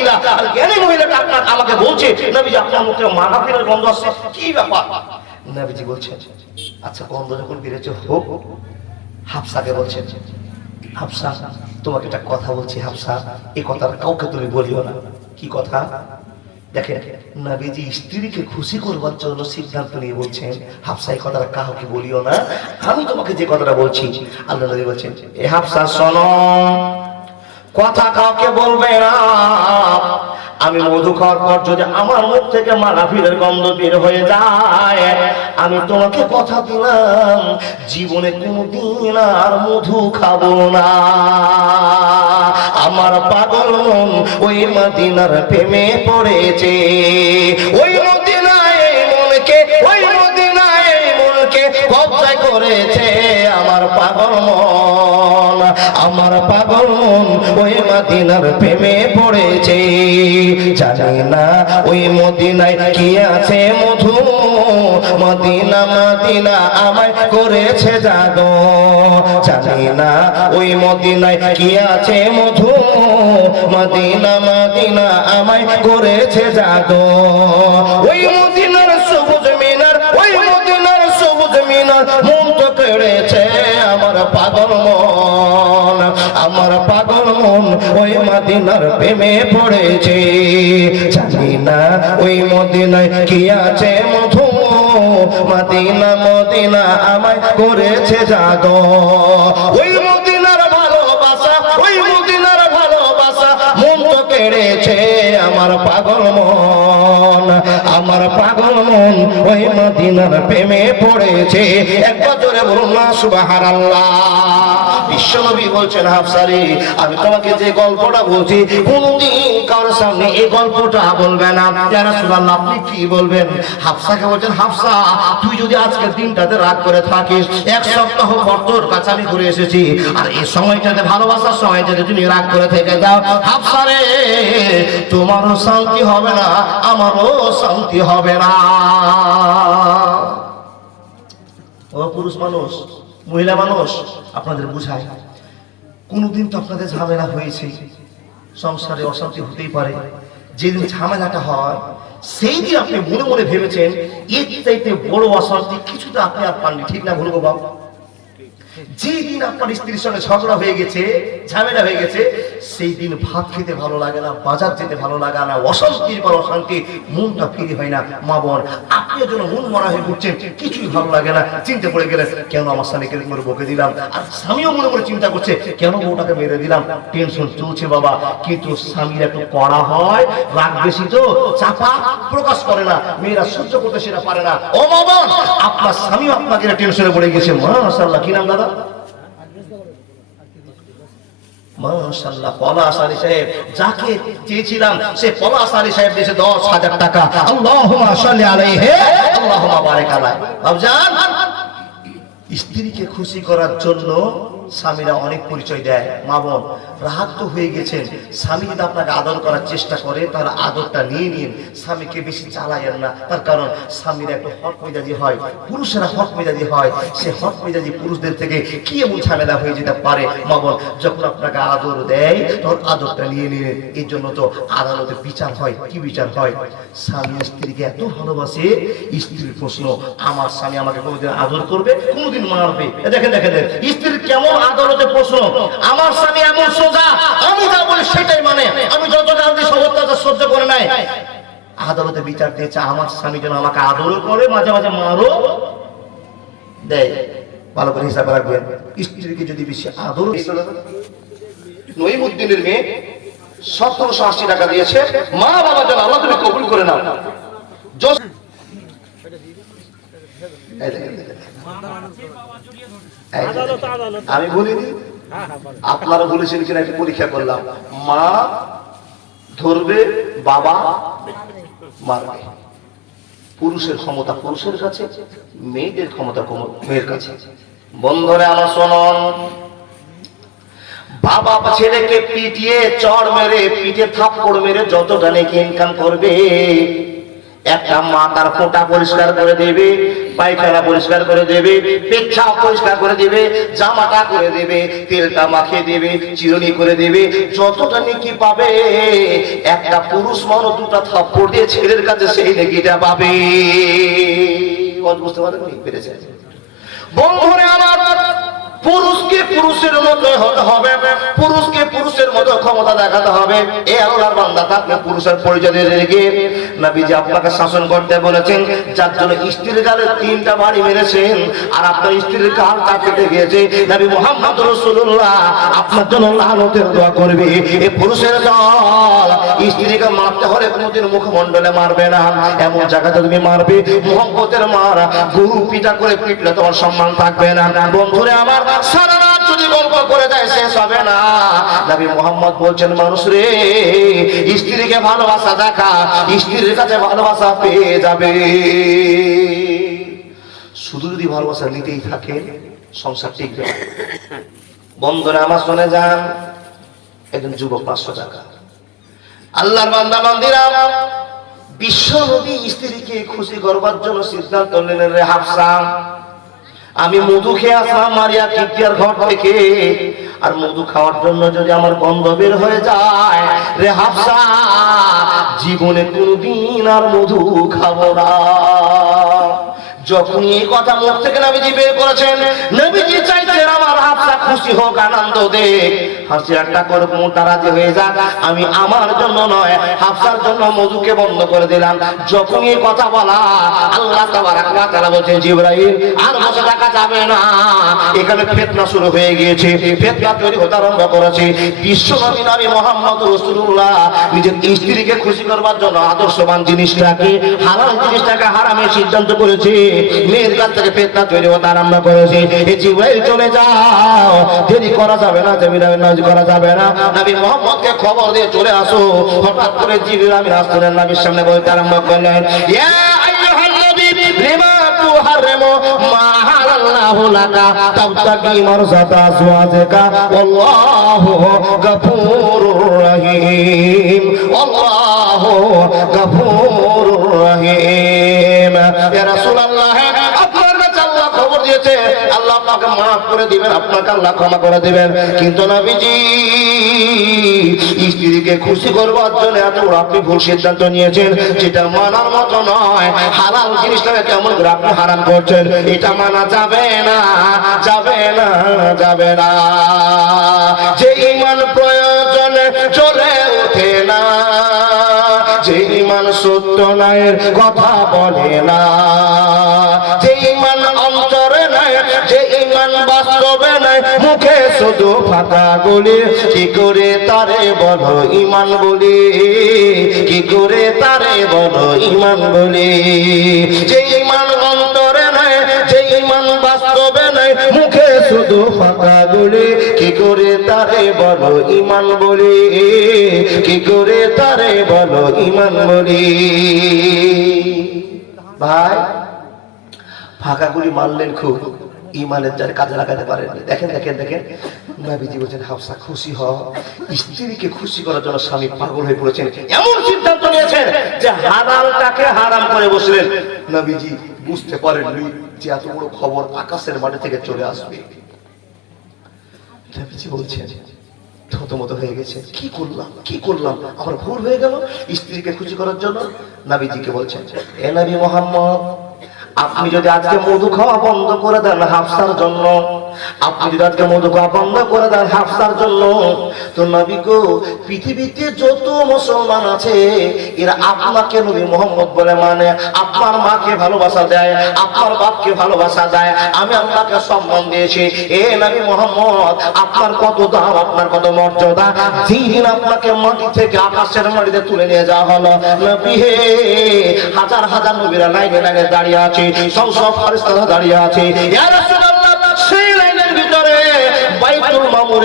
মহিলা, আর জ্ঞানী মহিলাটা আমাকে বলছে নবীজি আপনার মুখে মাগাফিরের গন্ধ আসছে, কি ব্যাপার? নবীজি বলছেন আচ্ছা গন্ধ যখন বেড়েছে হোক। হাফসাকে বলছেন হাফসা তোমাকে একটা কথা বলছি হাফসা, এই কথাটা কাউকে তুমি বলিও না। কি কথা? দেখেন নবীজি স্ত্রীকে খুশি করবার জন্য সিদ্ধান্ত নিয়ে বলছেন হাফসা এই কথাটা কাউকে বলিও না, আমি তোমাকে যে কথাটা বলছি। আল্লাহ নবী বলছেন এ হাফসা শোনো, কথা কাউকে বলবে না। আমি মধু খাওয়ার পর যদি আমার মুখ থেকে মাগাফিরের গন্ধ বের হয়ে যায়, আমি তোমাকে কথা দিলাম জীবনে কোনদিন আর মধু খাবো না। আমার পাগল মন ওই মদিনার প্রেমে পড়েছে, ওই মদিনায় মনকে, ওই মদিনায় মনকে কবজায় করেছে আমার পাগল মন, আমার পাগল মন ওই মদিনার প্রেমে পড়েছে। জানি না ওই মদিনায় কি আছে মধু, মদিনা মদিনা আমায় করেছে জাদু। জানি না ওই মদিনায় কি আছে মধু, মদিনা মদিনা আমায় করেছে জাদু। ওই মদিনার সবুজ মিনার, ওই মদিনার সবুজ মিনার মন তো কেড়েছে আমার পাগল মন, আমার পাগল মন ওই মদিনার প্রেমে পড়েছে। জানি না ওই মদিনায় কি আছে মধু, মদিনা মদিনা আমায় করেছে জাদু। ওই মদিনার ভালোবাসা, ওই মদিনার ভালোবাসা মন তো কেড়েছে আমার পাগল মন, আমার পাগল মন ওই মদিনার প্রেমে পড়েছে। একবার জোরে বলুন না সুবহানাল্লাহ। বিশ্বনবী বলছেন হাফসারে আমি তোমাকে যে গল্পটা বলছি কোনদিন কারোর সামনে এই গল্পটা বলবে না। ইয়া রাসূলুল্লাহ আপনি কি বলবেন? হাফসাকে বলছেন হাফসা তুই যদি আজকের দিনটাতে রাগ করে থাকিস, এক সপ্তাহ পর তোর কাছে আমি ঘুরে এসেছি, আর এই সময়টাতে ভালোবাসার সময়টাতে তুমি রাগ করে থেকে যাও, হাফসারে তোমারও শান্তি হবে না, আমারও শান্তি হবে না। ও পুরুষ মানুষ, মহিলা মানুষ, আপনাদের বুঝায় কোনদিন তো আপনাদের ঝামেলা হয়েছে, সংসারে অশান্তি হতেই পারে। যেদিন ঝামেলাটা হয় সেই দিন আপনি মনে মনে ভেবেছেন এর চাইতে বড় অশান্তি কিছুটা আপনি আর পাননি, ঠিক না ভুলবো বাবু? যেদিন আপনার স্ত্রীর সঙ্গে ঝগড়া হয়ে গেছে, ঝামেলা হয়ে গেছে, সেই দিন ভাত খেতে ভালো লাগে না, বাজার যেতে ভালো লাগে না, অশান্তির পর অশান্তি, মনটা ফিরে হয় না। মা বোন আপনিও যেন মন মরা হয়ে ঘুরছেন, কিছুই ভালো লাগে না, চিন্তা পড়ে গেলেন কেন আমার স্বামীকে করে বকে দিলাম, আর স্বামীও মনে করে চিন্তা করছে কেন বউটাকে মেরে দিলাম, টেনশন চলছে বাবা। কিন্তু স্বামীর একটু কড়া হয়, রাগ বেশি তো চাপা প্রকাশ করে না, মেয়েরা সহ্য করতে সেটা পারে না। ও মা বোন আপনার স্বামীও আপনাকে টেনশনে পড়ে গেছে, মাশাআল্লাহ কি নাম দাদা? মাশাআল্লাহ পলাশ আলী সাহেব, যাকে চেয়েছিলাম সে পলাশ আলী সাহেব দিয়েছে 10,000 টাকা। আল্লাহুম্মা সাল্লি আলাইহি আল্লাহুম্মা বারিক আলাইহি। বাবজান স্ত্রীকে খুশি করার জন্য স্বামীরা অনেক পরিচয় দেয়। মা বোন রাগ তো হয়ে গেছেন, স্বামী যদি আপনাকে আদর করার চেষ্টা করে তার আদরটা নিয়ে নিন, স্বামীকে বেশি চালায়েন না। তার কারণ স্বামীরা একটু হট মেজাজি হয়, পুরুষেরা হট মেজাজি হয়, সে হট মেজাজি পুরুষদের থেকে কি এমন ঝামেলা হয়ে যেতে পারে। মা বোন যখন আপনাকে আদর দেয় তখন আদরটা নিয়ে নিন। এর জন্য তো আদালতে বিচার হয়। কি বিচার হয়? স্বামী স্ত্রীকে এত ভালোবাসে, স্ত্রীর প্রশ্ন আমার স্বামী আমাকে কোনোদিন আদর করবে, কোনোদিন মারবে। দেখেন দেখেন স্ত্রীর কেমন আদালতে প্রশ্ন, আমার স্বামী এমন সোজা, আমি যা বলি সেটাই মানে, আমি যত গাল দিই সব সহ্য করে নাই। আদালতে বিচার দিয়েছে আমার স্বামী যেন আমাকে আদরও করে, মাঝে মাঝে মারও দেয়। ভালো করে হিসাব রাখবেন, স্ত্রীকে যদি বেশি আদর। নঈমুদ্দিনের মেয়ে 1780 টাকা দিয়েছে, মা বাবা যেন আল্লাহ তুমি কবুল করে নাও। আমি বলিনি, আপনারা বলেছেন কিনা একটু পরীক্ষা করলাম। মা ধরবে, বাবা মারবে। পুরুষের ক্ষমতা পুরুষের কাছে, মেয়েদের ক্ষমতা মেয়ের কাছে। বন্ধুরা আমার শুনুন, বাবা ছেলেকে পিটিয়ে চড় মেরে, পিঠে থাপ্পড় মেরে যতটা নাকি ইনকাম করবে, একটা মা তার ফোঁটা পরিষ্কার করে দেবে, পায়খানা পরিষ্কার করে দেবে, পেচ্ছাপ পরিষ্কার করে দেবে, জামাটা করে দেবে, তেলটা মাখিয়ে দেবে, চিরুনি করে দেবে, যতটা নেকি পাবে একটা পুরুষ মানুষ দুটা থাপ্পড় দিয়ে ছেলের কাছে সেই নেকিটা পাবে। বুঝতে পারেন পেরেছে? বন্ধুরা আমার, পুরুষকে পুরুষের মতো হতে হবে, পুরুষকে পুরুষের মতো ক্ষমতা দেখাতে হবে। এ আল্লাহর বান্দা, আপনি পুরুষের পরিচয় দিয়ে রেখে নবীজি আপনাকে শাসন করতে বলেছেন, যার জন্য স্ত্রীর গালে 3টা বাড়ি মেরেছেন আর আপনার স্ত্রীর গালটা কেটে গিয়েছে। নবী মুহাম্মদ রাসূলুল্লাহ আপনার জন্য লানতের দোয়া করবে। এই পুরুষের দল স্ত্রীকে মারতে হলে কোনোদিন মুখমণ্ডলে মারবে না, এমন জায়গাতে তুমি মারবে মুহাম্মদের মার গরু পিটা করে পিটলে তোমার সম্মান থাকবে না। বন্ধুরে আমার, সারা রাত যদি গল্প করে যায় শেষ হবে না। নবী মুহাম্মদ বলছেন, মানুষ রে, স্ত্রীকে ভালোবাসা দেখা, স্ত্রীর কাছে ভালোবাসা পেয়ে যাবে। শুধু যদি ভালোবাসা নিতেই থাকে সংসার টিকবে না। বন্ধুরা আমার শুনে যান, একজন যুবক 500 টাকা, আল্লাহর বান্দা বান্দিরা, বিশ্ব নবী স্ত্রীকে খুশি করবার জন্য সিদ্ধান্ত নিলেন, রে হাফসা, আমি মধু খেয়ে আসলাম মারিয়া কিপ্তিয়ার ঘর থেকে, আর মধু খাওয়ার জন্য যদি আমার গন্ধ বের হয়ে যায়, রে হাফসা, জীবনে কোনদিন আর মধু খাবো না। যখন এই কথা মুখ থেকে নবীজি বের করেছেন, নবীজি চাইছেন আমার হাফসা খুশি হোক, আনন্দ দেখ, হাসি একটা করে মোটা রাজি হয়ে যাক। আমি আমার জন্য নয়, হাফসার জন্য মধুকে বন্ধ করে দিলাম। যখন এই কথা বলা, আল্লাহ তাবারক ওয়া তাআলা বলেন, জিবরাইল আর বসে থাকা যাবে না। এখানে ফিতনা শুরু হয়ে গিয়েছে, ফিতনা তৈরি হতে আরম্ভ করেছে। বিশ্বনবী নবী মুহাম্মদ রাসূলুল্লাহ নিজের স্ত্রীকে খুশি করবার জন্য আদর্শবান জিনিসটাকে, হালাল জিনিসটাকে হারামের সিদ্ধান্ত করেছে। মেয়ের কাছ থেকে ফিতনা তৈরি হতে আরম্ভ করেছে। এই জিবরাইল চলে যাও, দেরি করা যাবে না, নামাজ করা যাবে না, নবী মুহাম্মদকে খবর দিয়ে চলে আসো। হঠাৎ করে জিবরাইল আমিন আসলেন, নবীর সামনে বলতে আরম্ভ করলেন, ইয়া আইয়ুহান নবী লিমা তুহাররিমু মা হালাল্লাহু লাকা তাবতাগি মারযাতা আজওয়াজিকা আল্লাহু গফুরুর রহিম, আল্লাহু গফুরুর রহিম। ইয়া রাসূলুল্লাহ, আপনার কাছে আল্লাহ খবর দিয়েছে, আল্লাহ আপনাকে মাফ করে দিবেন, আপনাকে আল্লাহ ক্ষমা করে দিবেন। কিন্তু নবীজি স্ত্রীকে খুশি করবার জন্য এত আপনি ভুল সিদ্ধান্ত নিয়েছেন, যেটা মানার মতো নয়। হালাল জিনিসটাকে কেমন করে আপনি হারাম করছেন, এটা মানা যাবে না, যাবে না, যাবে না। যে ঈমান প্রয়োজনে চলে ওঠে না, যে ঈমান সত্য নায়ের কথা বলে না, যে ঈমান অন্তরে নাই, যে ঈমান বাস্তবে নাই, মুখে শুধু ফাঁকা বলে, কি করে তারে বলো ঈমান বলে, কি করে তারে বলো ঈমান বলে। যে ঈমান অন্তরে নাই, যে ঈমান বাস্তবে নাই, মুখে শুধু ফাঁকা বলে, কি করে তারে বলো ঈমান বলে, কি করে তারে বলো ঈমান বলে। ভাই, ফাঁকা গুলি মারলেন খুব, ইমানের যার কাজে লাগাতে পারেন। দেখেন দেখেন দেখেন, নবীজি বলেছেন, হাফসা খুশি হও। স্ত্রীকে খুশি করার জন্য স্বামী পাগল হয়ে পড়েছেন, এমন সিদ্ধান্ত নিয়েছেন যে হালালটাকে হারাম করে বসলেন। নবীজি বুঝতে পারেননি যে এত বড় খবর আকাশের মাটি থেকে চলে আসবে। নবীজি বলছেন, থতমত হয়ে গেছে, কি করলাম, কি করলাম, আমার ভুল হয়ে গেল। স্ত্রীকে খুশি করার জন্য নবীজিকে বলছেন, এ নবী মুহাম্মদ, আপনি যদি আজকে মধু খাওয়া বন্ধ করে দেন হাফসার জন্য, আপনি যদি আজকে মধু খাওয়া বন্ধ করে দেন হাফসার জন্য, তো নবী গো, পৃথিবীতে যত মুসলমান আছে এরা আপনাকে নবী মুহাম্মদ বলে মানে, আপনার মাকে ভালোবাসা দেয়, আপনার বাপকে ভালোবাসা দেয়, আমি আল্লাহকে সম্মান দিয়েছি। এ নবী মুহাম্মদ, আপনার কত দাম, আপনার কত মর্যাদা। যেদিন আপনাকে মাটি থেকে আকাশের মাটিতে তুলে নিয়ে যাওয়া হলো, নবী হে, হাজার হাজার নবীরা লাইনে লাইনে দাঁড়িয়ে আছে, সব ফেরেশতারা দাঁড়িয়ে আছে। ইয়া রাসূলুল্লাহ, সেই লাইনের ভিতরে বাইতুল মামুরে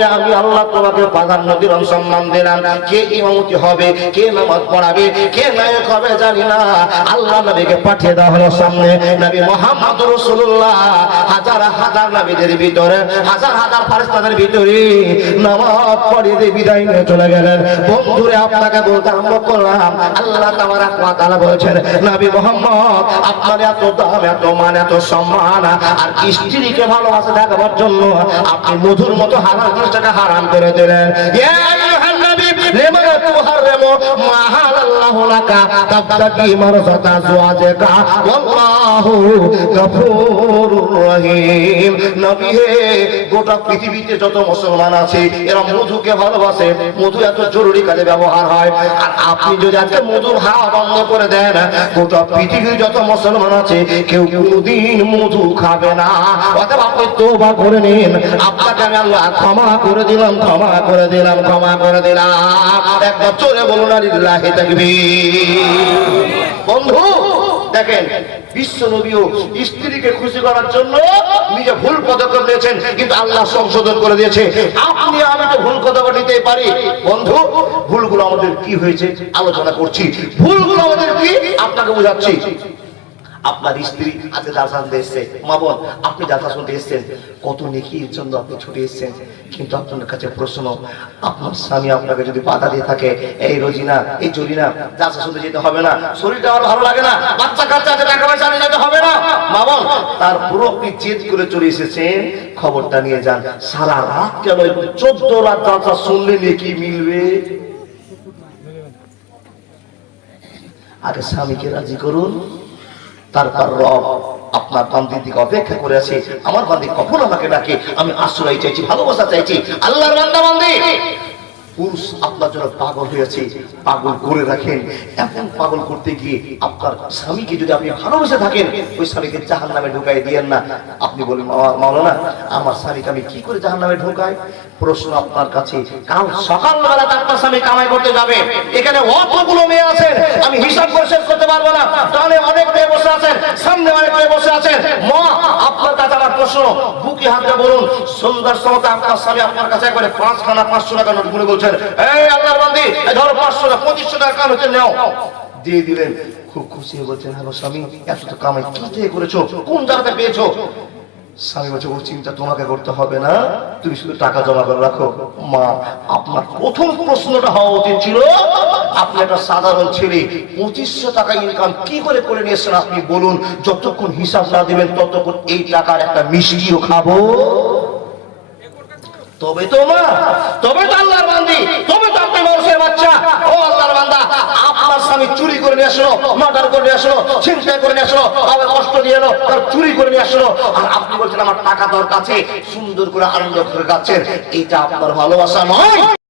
বলে আমি আল্লাহ তোমাকে প্রাধান্য দিলাম, সম্মান দিলাম। কে ইমামতি হবে, কে নামাজ পড়াবে, কে নায়ক হবে জানি না, আল্লাহ নবীকে পাঠিয়ে দেওয়া হলো সামনে। নবী মুহাম্মদ রাসূলুল্লাহ হাজার হাজার নবীদের ভিতরে, হাজার হাজার ফেরেশতাদের ভিতরে নামাজ পড়িয়ে দিয়ে বিদায় নিয়ে চলে গেলেন। বন্ধুরে আপনাকে বলতে আরম্ভ করলাম, আল্লাহ তাবারাক ওয়া তাআলা বলেছেন, নবী মুহাম্মদ আপনার এত দাম, এত মান, এত সম্মান, আর স্ত্রীকে ভালোবাসা দেখাবার জন্য আপনি মধুর মতো হারাম জিনিসটাকে হারাম করে দিলেন। ইয়া আইয়ুহান নবী লিমা তুহাররিমু মা হালাল্লাহু লাকা তাবতাগি মারযাতা আজওয়াজিকা ওয়াল্লাহু গফুরুর রহিম। নবী হে, গোটা পৃথিবীতে যত মুসলমান আছে এরা মধুকে ভালোবাসে, মধু এত জরুরি কাজে ব্যবহার হয়, আর আপনি যদি আজকে মধু খাওয়া বন্ধ করে দেন, গোটা পৃথিবীর যত মুসলমান আছে কেউ কোনদিন মধু খাবে না। অতএব আপনি তওবা করে নিন, আপনাকে আমি আল্লাহ ক্ষমা করে দিলাম, ক্ষমা করে দিলাম, ক্ষমা করে দিলাম। একবার জোরে বলুন আলিল্লাহি তাকবীর। বন্ধু দেখেন, বিশ্ব নবীও স্ত্রীকে খুশি করার জন্য নিজে ভুল পদক্ষেপ নিয়েছেন, কিন্তু আল্লাহ সংশোধন করে দিয়েছে। আপনি আমি তো ভুল পদক্ষেপ নিতেই পারি। বন্ধু, ভুলগুলো আমাদের কি হয়েছে আলোচনা করছি, ভুলগুলো আমাদের কি আপনাকে বোঝাচ্ছি। আপনার স্ত্রী আজকে জালসা শুনতে এসছে, মা বোন আপনি জালসা শুনতে এসছেন, কত নেকির জন্য আপনি ছুটে এসছেন, কিন্তু আপনার কাছে প্রশ্ন, আপনার স্বামী আপনাকে যদি বাধা দিয়ে থাকে, এই রোজিনা, এই জরিনা, জালসা শুনতে যেতে হবে না, শরীরটা আমার ভালো লাগে না, বাচ্চা কাচ্চা আছে, টাকা পয়সা নিয়ে যেতে হবে না, মা বোন তারপরও আপনি জেদ করে চলে এসেছেন, খবরটা নিয়ে যান। সারা রাত কেন 14 রাত জালসা শুনলে নেকি মিলবে? আগে স্বামীকে রাজি করুন, তারপর রব আপনার বান্দির দিকে অপেক্ষা করে আছে। আমার বান্দি কখন আমাকে ডাকে, আমি আশ্রয় চাইছি, ভালোবাসা চাইছি। আল্লাহর বান্দা বান্দি, পুরুষ আপনার জন্য পাগল হয়েছে, পাগল করে রাখেন। এমন পাগল করতে গিয়ে আপনার স্বামীকে যদি আপনি ভালোবেসে থাকেন, ওই স্বামীকে জাহান্নামে ঢুকাই দিয়েন না। আপনি বলেন, মাওলানা আমার স্বামীকে আমি কি করে জাহান্নামে ঢুকাই? প্রশ্ন আপনার কাছে, কাল সকালবেলা আপনার স্বামী কামাই করতে যাবে, এখানে অতগুলো মেয়ে আছেন, আমি হিসাব করে শেষ করতে পারবো না, তাহলে অনেক মেয়ে বসে আছেন, সামনে অনেক মেয়ে বসে আছেন। মা, আপনার কাছে আমার প্রশ্ন, বুকে হাতে বলুন, সন্ধ্যার সময় আপনার স্বামী আপনার কাছে একবারে 5 টাকা নোট গুনে বলছেন, এই আল্লাহর বান্দি ধরো 500 টাকা, 2500 টাকা কান হচ্ছে নাও, দিয়ে দিলেন। খুব খুশি হয়ে বলছেন, হ্যালো স্বামী, এত তো কামাই কি দিয়ে করেছো, কোন জায়গাতে পেয়েছো? স্বামী বলছে, ও চিন্তা তোমাকে করতে হবে না, তুমি শুধু টাকা জমা করে রাখো। মা, আপনার প্রথম প্রশ্নটা হওয়া উচিত ছিল, আপনি একটা সাধারণ ছেলে, 2500 টাকা ইনকাম কি করে করে নিয়েছেন আপনি বলুন। যতক্ষণ হিসাব না দিবেন ততক্ষণ এই টাকার একটা মিষ্টিও খাবো, তবে তো মা, তবে তো আল্লাহর বান্দি, তবে তো আপনি মানুষের বাচ্চা। ও আল্লাহর বান্দা, আপনার স্বামী চুরি করে নিয়ে আসলো, মার্ডার করে নিয়ে আসলো, ছিনতাই করে নিয়ে আসলো, আবার কষ্ট দিয়ে এলো, তার চুরি করে নিয়ে আসলো, আর আপনি বলছেন আমার টাকা দরকার আছে, সুন্দর করে আনন্দ করে যাচ্ছেন। এটা আপনার ভালোবাসা নয়।